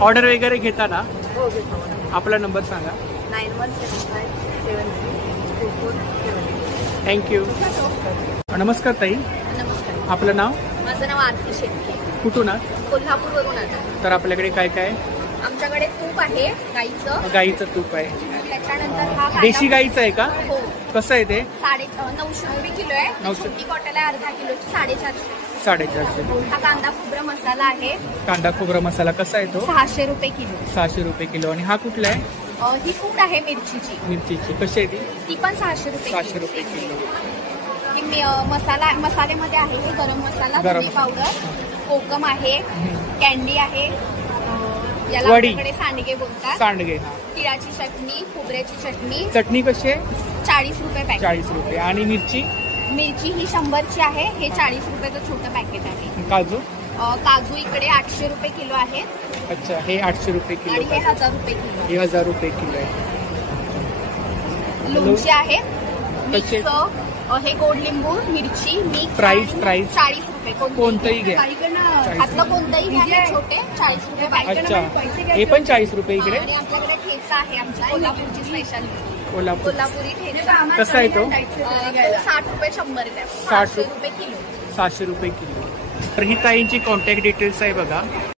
ऑर्डर वगैरे घेताना हो, घेतो. आपला नंबर सांगा. 9175742478. थँक्यू. नमस्कार ताई, नमस्कार, आपलं नाव? माझं नाव आरती शेट्टी, कुठून आहात? कोल्हापूरवरून आलं. तर आपल्याकडे काय काय आहे? आमच्याकडे तूप आहे गाईचं. गाईचं तूप आहे. त्याच्यानंतर हा कांदा- देशी गाईचं आहे का? हो. कसं आहे ते? 900 रुपये किलो आहे. 900. छोटी बॉटल आहे अर्धा किलोची, 450. 450. हा कांदा खोबरा मसाला आहे, कांदा खोबरा मसाला कसा आहे तो? 600 रुपये किलो. 600 रुपये किलो. आणि हा कुठला आहे? ही पूड आहे मिरचीची, मिरचीची कशी आहे ती? ती पण 600 रुपये 600 रुपये किलो. ही मसाल्यामध्ये आहे हे गरम मसाला, गरम धने पावडर, कोकम आहे, कॅन्डी आहे, याला वडी. आमच्याकडे सांडगे बोलतात. सांडगे. तिळाची चटणी, खोबऱ्याची चटणी, चटणी कशी आहे? 40 रुपये पॅकेट. 40 रुपये. आणि मिरची? मिरची ही 100ची आहे, हे 40 रुपयाचं छोटं पॅकेट आहे. काजू? काजू इकडे 800 रुपये किलो आहे, अच्छा, हे 800 रुपये आणि किलो. हे 1000 रुपये किलो. हे 1000 रुपये किलो आहे. लोणचे आहे कसे? मिक्स, हे गोड लिंबू, मिरची मिक्स. प्राइस? 40 रुपये. कोणतंही घ्या. हातलं कोणतंही घ्या, छोटे 40 रुपये पॅकेट. अच्छा, हे पण 40 रुपये इकडे. आणि आपल्याकडे ठेचा आहे, आमच्या कोल्हापूरची स्पेशल कोल्हापूर. कोल्हापुरी ठेचा. कसा आहे तो? 60 रुपये 100 ग्रॅम. 60 600 रुपये किलो. 600 रुपये किलो. तर ही ताईंची कॉन्टॅक्ट डिटेल्स आहे बघा.